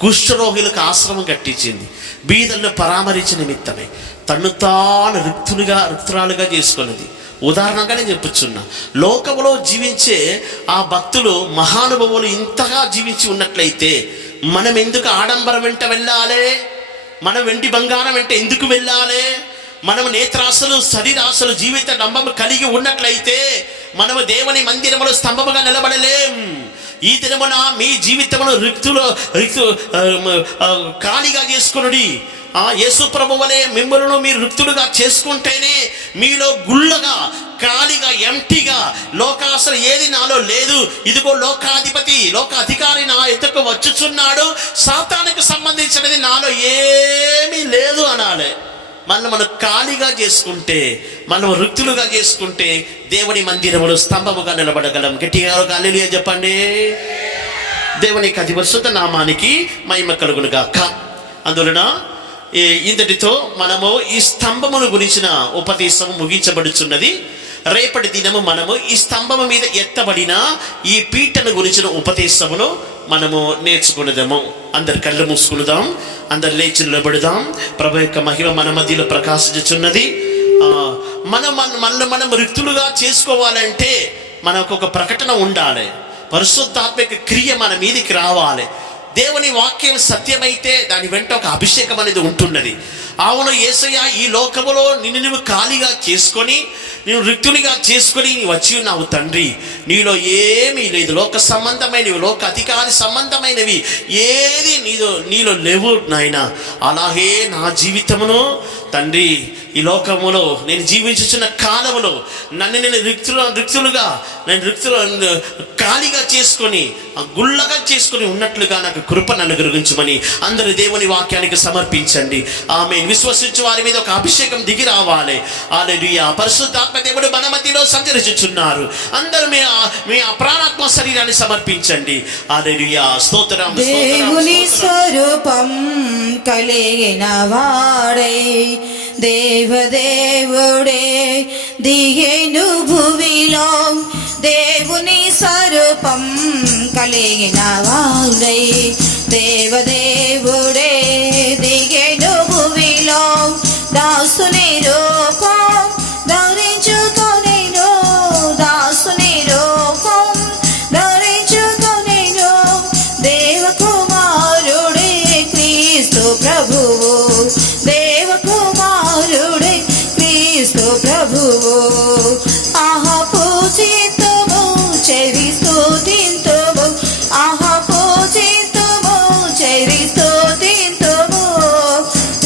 కుష్ఠరోగులకు ఆశ్రమం కట్టించింది, బీదలను పరామరించిన నిమిత్తమే తన్ను తాను రిక్తురాలుగా చేసుకున్నది. ఉదాహరణగా నేను చెప్పుచున్నా, లోకంలో జీవించే ఆ భక్తులు మహానుభావులు ఇంతగా జీవించి ఉన్నట్లయితే మనం ఎందుకు ఆడంబరం వెంట వెళ్ళాలి? మనం వెండి బంగారం వెంట ఎందుకు వెళ్ళాలి? మనము నేత్రాశలు శరీరాశలు జీవిత డంబము కలిగి ఉన్నట్లయితే మనము దేవుని మందిరములో స్తంభముగా నిలబడలేం. ఈ దినమున మీ జీవితమును ఖాళీగా చేసుకునుడి. యేసు ప్రభు వలె మిమ్మల్ని మీరు రిక్తులుగా చేసుకుంటేనే మీలో గుళ్ళగా ఖాళీగా ఎంటీగా లోకాసలు ఏది నాలో లేదు, ఇదిగో లోకాధిపతి లోక అధికారి నా ఎదుకు వచ్చుచున్నాడు, సాతానికి సంబంధించినది నాలో ఏమీ లేదు అనాలి. మనం ఖాళీగా చేసుకుంటే, మనం రిక్తులుగా చేసుకుంటే దేవుని మందిరములో స్తంభముగా నిలబడగలం. గట్టిగా హల్లెలూయా చెప్పండి. దేవుని అతి పరిశుద్ధ నామానికి మహిమ కలుగును గాక. అందువలన ఇంతటితో మనము ఈ స్తంభమును గురించిన ఉపదేశం ముగించబడుచున్నది. రేపటి దినము మనము ఈ స్తంభము మీద ఎత్తబడిన ఈ పీటను గురించిన ఉపదేశమును మనము నేర్చుకునేదాము. అందరు కళ్ళు మూసుకునిదాం, అందరు లేచి నిలబడదాం. ప్రభు యొక్క మహిమ మన మధ్యలో ప్రకాశించుచున్నది. మనం రిక్తులుగా చేసుకోవాలంటే మనకు ఒక ప్రకటన ఉండాలి. పరిశుద్ధాత్మిక క్రియ మన మీదికి రావాలి. దేవుని వాక్యం సత్యమైతే దాని వెంట ఒక అభిషేకం అనేది ఉంటున్నది. అవును యేసయ్య, ఈ లోకములో నిన్ను నువ్వు ఖాళీగా చేసుకొని, నేను రిక్తునిగా చేసుకొని వచ్చి ఉన్నావు తండ్రి. నీలో ఏమీ లేదు, లోక సంబంధమైనవి, లోక అధికారి సంబంధమైనవి ఏది నీలో లేవు నాయన. అలాగే నా జీవితమును తండ్రి, ఈ లోకములో నేను జీవించుచున్న కాలములో నన్ను నేను రిక్తులుగా ఖాళీగా చేసుకొని గుళ్ళగా చేసుకొని ఉన్నట్లుగా నాకు కృపను అనుగ్రహించమని అందరు దేవుని వాక్యానికి సమర్పించండి. ఆమె విశ్వసించు వారి మీద ఒక అభిషేకం దిగి రావాలి. హల్లెలూయా. పరిశుద్ధాత్మ దేవుడు మన మధ్యలో సంచరించుచున్నారు. అందరూ మీ ప్రాణాత్మ శరీరాన్ని సమర్పించండి. హల్లెలూయా. స్తోత్రం. దేవుని స్వరూపం కలిగిన వాడే దేవదేవుడే దిగెను భువిలో. దేవుని స్వరూపం కలిగిన వాడే దేవదేవుడే దిగెను భువిలో. దాసుని రూపం ధరించుకొనెను, దాసుని రూపం ధరించుకొనెను. దేవకుమారుడే క్రీస్తు ప్రభువు, దేవకుమారుడే క్రీస్తు ప్రభువు. ఆహా పూజితుము చెవి స్తుతింతుము, ఆహా పూజితుము చెవి స్తుతింతుము.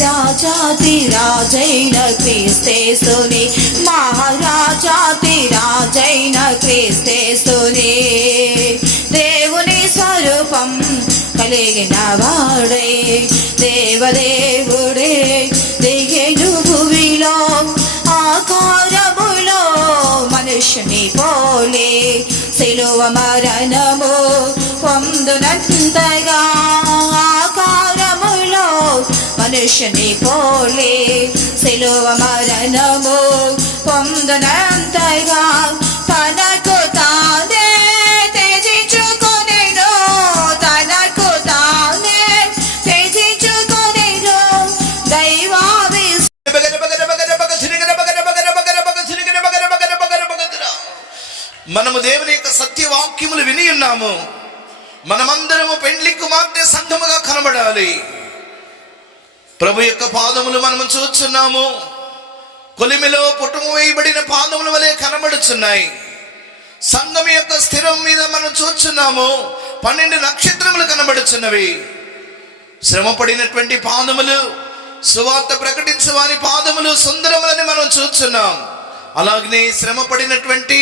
రాజాతి రాజైన క్రీస్తేసుని, మహారాజాతి రాజైన క్రీస్తేసుని. దేవుని స్వరూపం కలిగిన వాడే దేవదేవుడే దిగెను భువిలో. ఆకారములో మనుష్యుని పోలే సిలువ మరణము పొందునంతగా. ఆకారములో మనుష్యుని పోలే సిలువ మరణము పొందునంతగా. తనకు తానే త్యజించుకొనెను, తనకు తానే త్యజించుకొనెను. మనము దేవుని యొక్క సత్యవాక్యములు విని ఉన్నాము. మనమందరము పెండ్లి కుమార్తె సంఘముగా కనబడాలి. ప్రభు యొక్క పాదములు మనము చూస్తున్నాము. కొలిమిలో పుట్టుము వేయబడిన పాదముల వలె కనబడుచున్నాయి. సంఘం యొక్క స్థిరం మీద మనం చూస్తున్నాము. 12 నక్షత్రములు కనబడుచున్నవి. శ్రమ పడినటువంటి పాదములు, సువార్త ప్రకటించే వారి పాదములు సుందరములని మనం చూస్తున్నాం. అలాగనే శ్రమ పడినటువంటి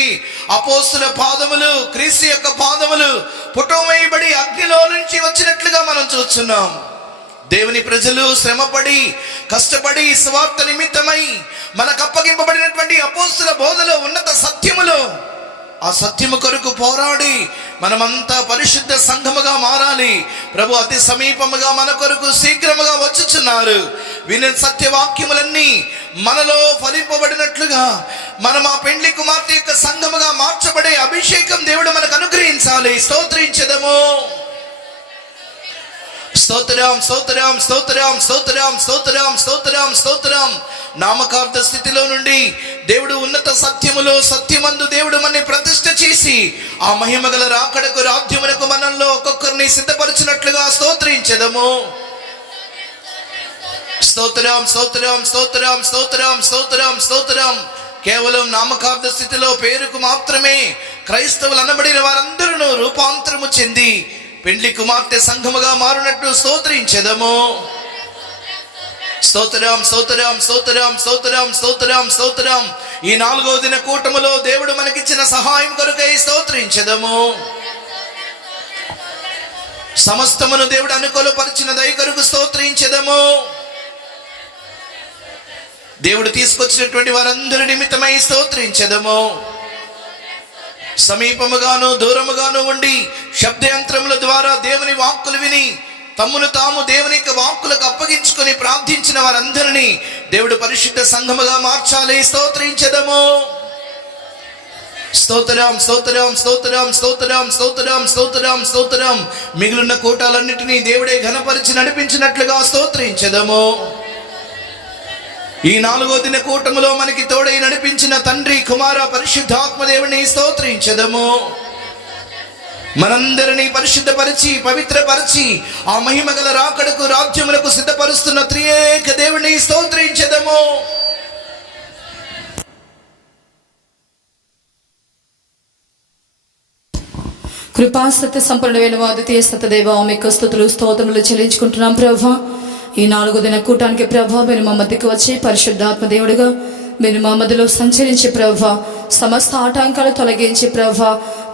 అపోస్తుల పాదములు, క్రీస్తు యొక్క పాదములు పుటం వేయబడి అగ్నిలో నుంచి వచ్చినట్లుగా మనం చూస్తున్నాం. దేవుని ప్రజలు శ్రమపడి కష్టపడి సువార్త నిమిత్తమై మనకు అప్పగింపబడినటువంటి అపోస్తుల బోధలో ఉన్నత సత్యములో ఆ సత్యము కొరకు పోరాడి మనమంతా పరిశుద్ధ సంఘముగా మారాలి. ప్రభు అతి సమీపముగా మన కొరకు శీఘ్రముగా వచ్చుచున్నారు. విని సత్యవాక్యములన్నీ మనలో ఫలింపబడినట్లుగా మనం ఆ పెండ్లి కుమార్తె యొక్క సంఘముగా మార్చబడే అభిషేకం దేవుడు మనకు అనుగ్రహించాలి. స్తోత్రించదము. స్తోత్రం స్తోత్రం స్తోత్రం స్తోత్రం స్తోత్రం స్తోత్రం స్తోత్రం. నామకార్థ స్థితిలో నుండి దేవుడు ఉన్నత సత్యములో సత్యమందు దేవుడు మనని ప్రతిష్ఠ చేసి ఆ మహిమగల రాకడకు రాజ్యమునకు మనల్లో ఒక్కొక్కరిని సిద్ధపరిచినట్లుగా స్తోత్రించదము. స్తోత్రం స్తోత్రం స్తోత్రం స్తోత్రం స్తోత్రం స్తోత్రం. కేవలం నామకార్థ స్థితిలో పేరుకు మాత్రమే క్రైస్తవులు అనబడిన వారందరూ రూపాంతరము చెంది పెండ్లి కుమార్తె సంఘముగా మారునట్టు స్తోత్రించెదము. స్తోత్రం స్తోత్రం స్తోత్రం స్తోత్రం స్తోత్రం స్తోత్రం. ఈ 4వ దిన కూటములో దేవుడు మనకిచ్చిన సహాయం కొరకై స్తోత్రించెదము. సమస్తమును దేవుడు అనుకూలపరిచిన దయ కొరకు స్తోత్రించెదము. దేవుడు తీసుకొచ్చినటువంటి వారందరి నిమిత్తమై స్తోత్రించెదము. సమీపముగాను దూరముగాను ఉండి శబ్దయంత్రముల ద్వారా దేవుని వాక్కులు విని తమ్మును తాము దేవుని యొక్క వాక్కులకు అప్పగించుకొని ప్రార్థించిన వారందరినీ దేవుడు పరిశుద్ధ సంఘముగా మార్చాలి. స్తోత్రించెదము. స్తోత్రం స్తోత్రం స్తోత్రం స్తోత్రం స్తోత్రం స్తోత్రం స్తోత్రం. మిగిలిన కూటాలన్నిటినీ దేవుడే ఘనపరిచి నడిపించినట్లుగా స్తోత్రించెదము. ఈ 4వ దిన కూటములో మనకి తోడై నడిపించిన తండ్రి కుమార పరిశుద్ధాత్మ దేవుని స్తోత్రించెదము. మనందరినీ పరిశుద్ధపరిచి పవిత్రపరిచి ఆ మహిమగల రాకడకు రాజ్యములకు సిద్ధపరుస్తున్న త్రియేక దేవుని స్తోత్రించెదము. కృపాసత్య సంపన్నుడైన ద్వితీయ సత్యదేవ మీకు స్తుతులు స్తోత్రములు చెల్లించుకుంటున్నాం ప్రభా. ఈ 4వ దిన కూటానికి ప్రభా మీరు మా మధ్యకు వచ్చి పరిశుద్ధాత్మ దేవుడిగా మీరు మా మధ్యలో సంచరించి ప్రభా సమస్త ఆటంకాలు తొలగించి ప్రభా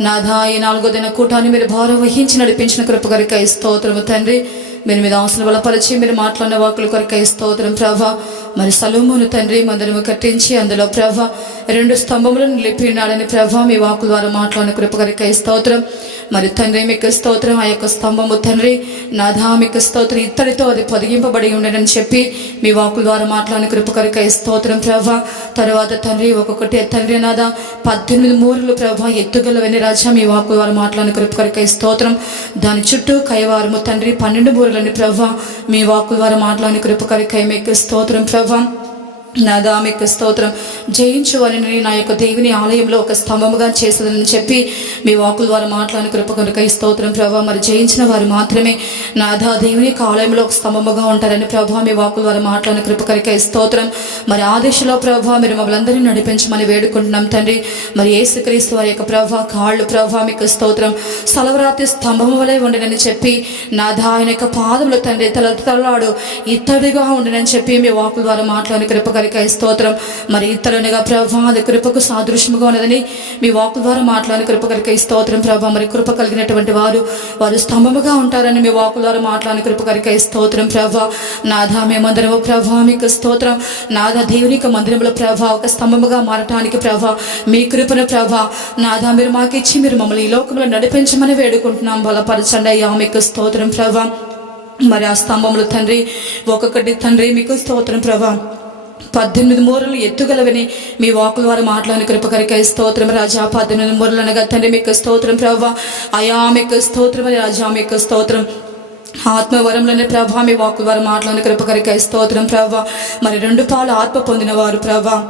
నాథా ఈ 4వ దిన కూటాన్ని మీరు భారం వహించి నడిపించిన కృప కొరకై స్తోత్రము తండ్రి. మీరు మీద ఆశలు బలపరిచి మీరు మాట్లాడిన వాకుల కొరకై స్తోత్రం ప్రభా. మరి సలోమోను తండ్రి మందిరము కట్టించి అందులో ప్రభా 2 స్తంభములను నిలిపినాడని ప్రభా మీ వాకుల ద్వారా మాట్లాడిన కృప కొరకై స్తోత్రం. మరి తండ్రి మీకు స్తోత్రం. ఆ యొక్క స్తంభము తండ్రి నాథా మీకు స్తోత్రం ఇత్తడితో అది పొదిగింపబడి ఉండనని చెప్పి మీ వాకుల ద్వారా మాట్లాడిన కృప కొరకై స్తోత్రం ప్రభా. తర్వాత తండ్రి ఒక్కొక్కటి తండ్రి నాథా 18 మూరలు ప్రభా ఎత్తుగలవని రాజా మీ వాకుల ద్వారా మాట్లాడిన కృప కొరకై స్తోత్రం. దాని చుట్టూ కైవారము తండ్రి 12 మూరలని ప్రభా మీ వాకుల ద్వారా మాట్లాడిన కృప కొరకై మీకు స్తోత్రం ప్రభా. నాదా మీకు స్తోత్రం. జయించు వారిని నా యొక్క దేవుని ఆలయంలో ఒక స్తంభముగా చేసేదని చెప్పి మీ వాకుల ద్వారా మాట్లాడిన కృప కొరకై స్తోత్రం ప్రభా. మరి జయించిన వారు మాత్రమే నాదా దేవుని యొక్క ఆలయంలో ఒక స్తంభముగా ఉంటారని ప్రభా మీ వాకుల ద్వారా మాట్లాడిన కృప కొరకై స్తోత్రం. మరి ఆ దిశలో ప్రభా మీరు మమ్మల్ని అందరినీ నడిపించమని వేడుకుంటున్నాం తండ్రి. మరి యేసుక్రీస్తు వారి యొక్క ప్రభా కాళ్ళు ప్రభా మీకు స్తోత్రం సలవరాతి స్తంభము వలె ఉండనని చెప్పి నాదా ఆయన యొక్క పాదములు తండ్రి తలలాడు ఇత్తడిగా ఉండనని చెప్పి మీ వాకుల ద్వారా మాట్లాడిన కృప స్తోత్రం. మరి ఇతరునిగా ప్రభా అది కృపకు సాదృశ్యముగా ఉన్నదని మీ వాకు ద్వారా మాట్లాడిన కృప కొరకై స్తోత్రం ప్రభా. మరి కృప కలిగినటువంటి వారు స్తంభముగా ఉంటారని మీ వాకు ద్వారా మాట్లాడిన కృప కొరకై స్తోత్రం ప్రభా. నాథా మేమందరము ప్రభా మీకు స్తోత్రం. నాథా దేవునిక మందిరంలో ప్రభా ఒక స్తంభముగా మారటానికి ప్రభా మీ కృపను ప్రభా నాథా మీరు మాకిచ్చి మీరు మమ్మల్ని ఈ లోకంలో నడిపించమని వేడుకుంటున్నాం. బలపరచండి అయ్యా మీకు స్తోత్రం ప్రభా. మరి ఆ స్తంభములు తండ్రి ఒక్కొక్కటి తండ్రి మీకు స్తోత్రం ప్రభా 18 మూరలు ఎత్తుగలవని మీ వాకుల ద్వారా మాట్లాడిన కృప కొరకై స్తోత్రం రాజా. 18 మూరలు అనగా తండ్రి మీకు స్తోత్రం ప్రభా. అయా మీకు స్తోత్రం రాజా మీకు స్తోత్రం. ఆత్మవరంలోనే ప్రభా మీ వాకుల ద్వారా మాట్లాడిన కృప కొరకై స్తోత్రం ప్రభా. మరి 2 పాలు ఆత్మ పొందిన వారు ప్రభా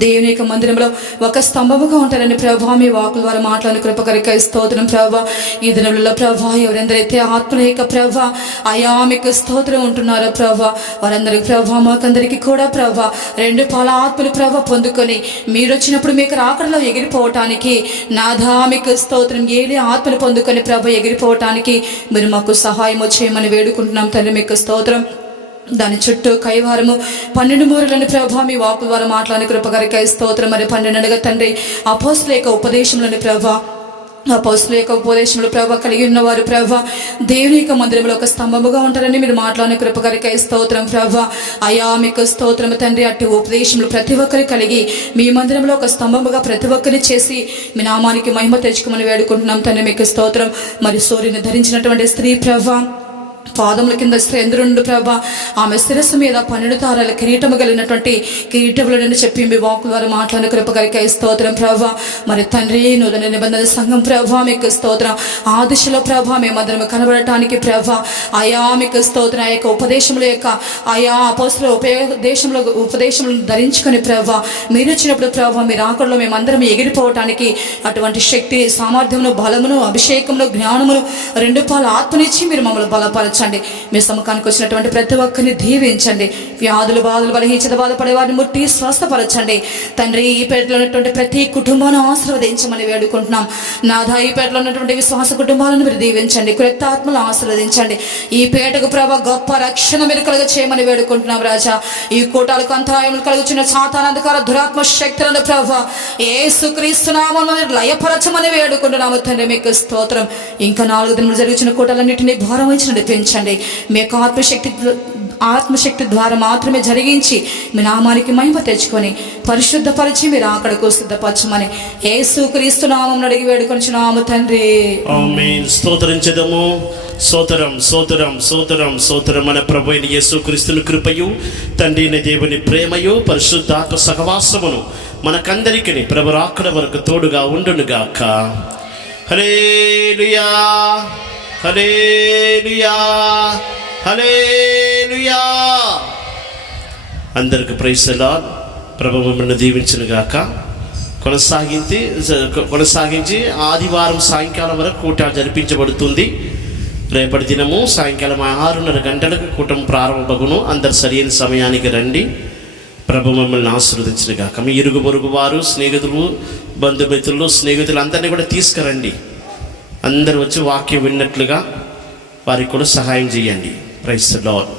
దేవుని యొక్క మందిరంలో ఒక స్తంభముగా ఉంటారని ప్రభా మీ వాకుల ద్వారా మాట్లాడిన కృప కొరకై స్తోత్రం ప్రభా. ఈ దినములలో ప్రభా ఎవరెందరైతే ఆత్మల యొక్క ప్రభా అయా మీకు స్తోత్రం ఉంటున్నారో ప్రభా వారందరికి ప్రభా మాకందరికి కూడా ప్రభా 2 పాల ఆత్మలు ప్రభా పొందుకొని మీరు వచ్చినప్పుడు మీకు రాకడలో ఎగిరిపోవటానికి నాథా మీకు స్తోత్రం ఏలి ఆత్మలు పొందుకొని ప్రభా ఎగిరిపోవటానికి మీరు మాకు సహాయం చేయమని వేడుకుంటున్నాం తండ్రి మీకు స్తోత్రం. దాని చుట్టూ కైవారము 12 మూరలని ప్రభా మీ వాకు ద్వారా మాట్లాడిన కృప కొరకై స్తోత్రం. మరి 12 తండ్రి అపోస్తలుల యొక్క ఉపదేశంలోని ప్రభా అపోస్తుల యొక్క ఉపదేశంలో ప్రభావ కలిగి ఉన్నవారు ప్రభావ దేవుని యొక్క మందిరంలో ఒక స్తంభముగా ఉంటారని మీరు మాట్లాడిన కృపకరికై స్తోత్రం ప్రభావ. అయా మీకు స్తోత్రం తండ్రి. అట్టి ఉపదేశంలో ప్రతి ఒక్కరి కలిగి మీ మందిరంలో ఒక స్తంభముగా ప్రతి ఒక్కరిని చేసి మీ నామానికి మహిమ తెచ్చుకోమని వేడుకుంటున్నాం తండ్రి. మీకు స్తోత్రం. మరి సూర్యుని ధరించినటువంటి స్త్రీ ప్రభావ పాదముల కింద చంద్రుండు ప్రభా, ఆమె శిరస్సు మీద 12 తారాల కిరీటము కలిగినటువంటి కిరీటములను చెప్పి మీ వాకు ద్వారా మాట్లాడిన కృపకరికై స్తోత్రం ప్రభా. మరి తండ్రి నూతన నిబంధన సంఘం ప్రభా మీకు స్తోత్రం. ఆ దిశలో ప్రభా మేమందరం కనబడటానికి ప్రభా అయా మీకు స్తోత్రం. ఆ యొక్క ఉపదేశముల యొక్క ఆయా అపోస్తుల ఉపదేశములను ధరించుకొని ప్రభా మీరు వచ్చినప్పుడు ప్రభా మీరు ఆకడలో మేమందరం ఎగిరిపోవటానికి అటువంటి శక్తి సామర్థ్యమును బలమును అభిషేకమును జ్ఞానమును 2 పాల ఆత్మనిచ్చి మీరు మమ్మల్ని బలపరచండి. మీ సముఖానికి వచ్చినటువంటి ప్రతి ఒక్కరిని దీవించండి. వ్యాధులు బాధలు బలహీనత బాధపడే వారిని ముట్టి స్వస్థపరచండి తండ్రి. ఈ పేటలో ఉన్నటువంటి ప్రతి కుటుంబాన్ని ఆశీర్వదించమని వేడుకుంటున్నాం నాథా. ఈ పేటలో ఉన్నటువంటి విశ్వాస కుటుంబాలను మీరు దీవించండి. కృత ఆత్మలు ఆశీర్వదించండి. ఈ పేటకు ప్రభా గొప్ప రక్షణ మీరు కలుగ చేయమని వేడుకుంటున్నాం రాజా. ఈ కూటాలకు అంతరాయములు కలుగుచున్న సాతానంధకార దురాత్మ శక్తులను ప్రభా యేసుక్రీస్తు నామములో మీరు లయపరచమని వేడుకుంటున్నాము తండ్రి. మీకు స్తోత్రం. ఇంకా 4 దినములు జరుగుతున్న కూటాలన్నింటినీ భారం వహించి నడిపించండి. మీ యొక్క ఆత్మశక్తి ద్వారా మాత్రమే జరిగించి మీ నామానికి మహిమ తెచ్చుకొని పరిశుద్ధపరిచి మీరు అక్కడకు సిద్ధపరచమని యేసుక్రీస్తు నామమున అడిగి వేడుకొనుచున్నాము తండ్రి. ఆమేన్. స్తోత్రించెదము. స్తోత్రం స్తోత్రం స్తోత్రం స్తోత్రం. మన ప్రభు అయిన యేసుక్రీస్తుని కృపయు తండ్రి అయిన దేవుని ప్రేమయు పరిశుద్ధాత్మ సహవాసమును మనకందరికీ ప్రభు రాకడ వరకు తోడుగా ఉండునుగాక. హల్లెలూయా హల్లెలూయా హల్లెలూయా. అందరికి ప్రైజ్ ది లార్డ్. ప్రభు మిమ్మల్ని దీవించునుగాక. కొనసాగించి ఆదివారం సాయంకాలం వరకు కూటం జరిపించబడుతుంది. రేపటి దినము సాయంకాలం 6:30 గంటలకు కూటం ప్రారంభమగును. అందరు సరైన సమయానికి రండి. ప్రభు మిమ్మల్ని ఆశీర్వదించునుగాక. మీ ఇరుగు పొరుగు వారు స్నేహితులు బంధుమిత్రులు స్నేహితులు అందరినీ కూడా తీసుకురండి. అందరూ వచ్చి వాక్యం విన్నట్లుగా వారికి కూడా సహాయం చేయండి. Praise the lord.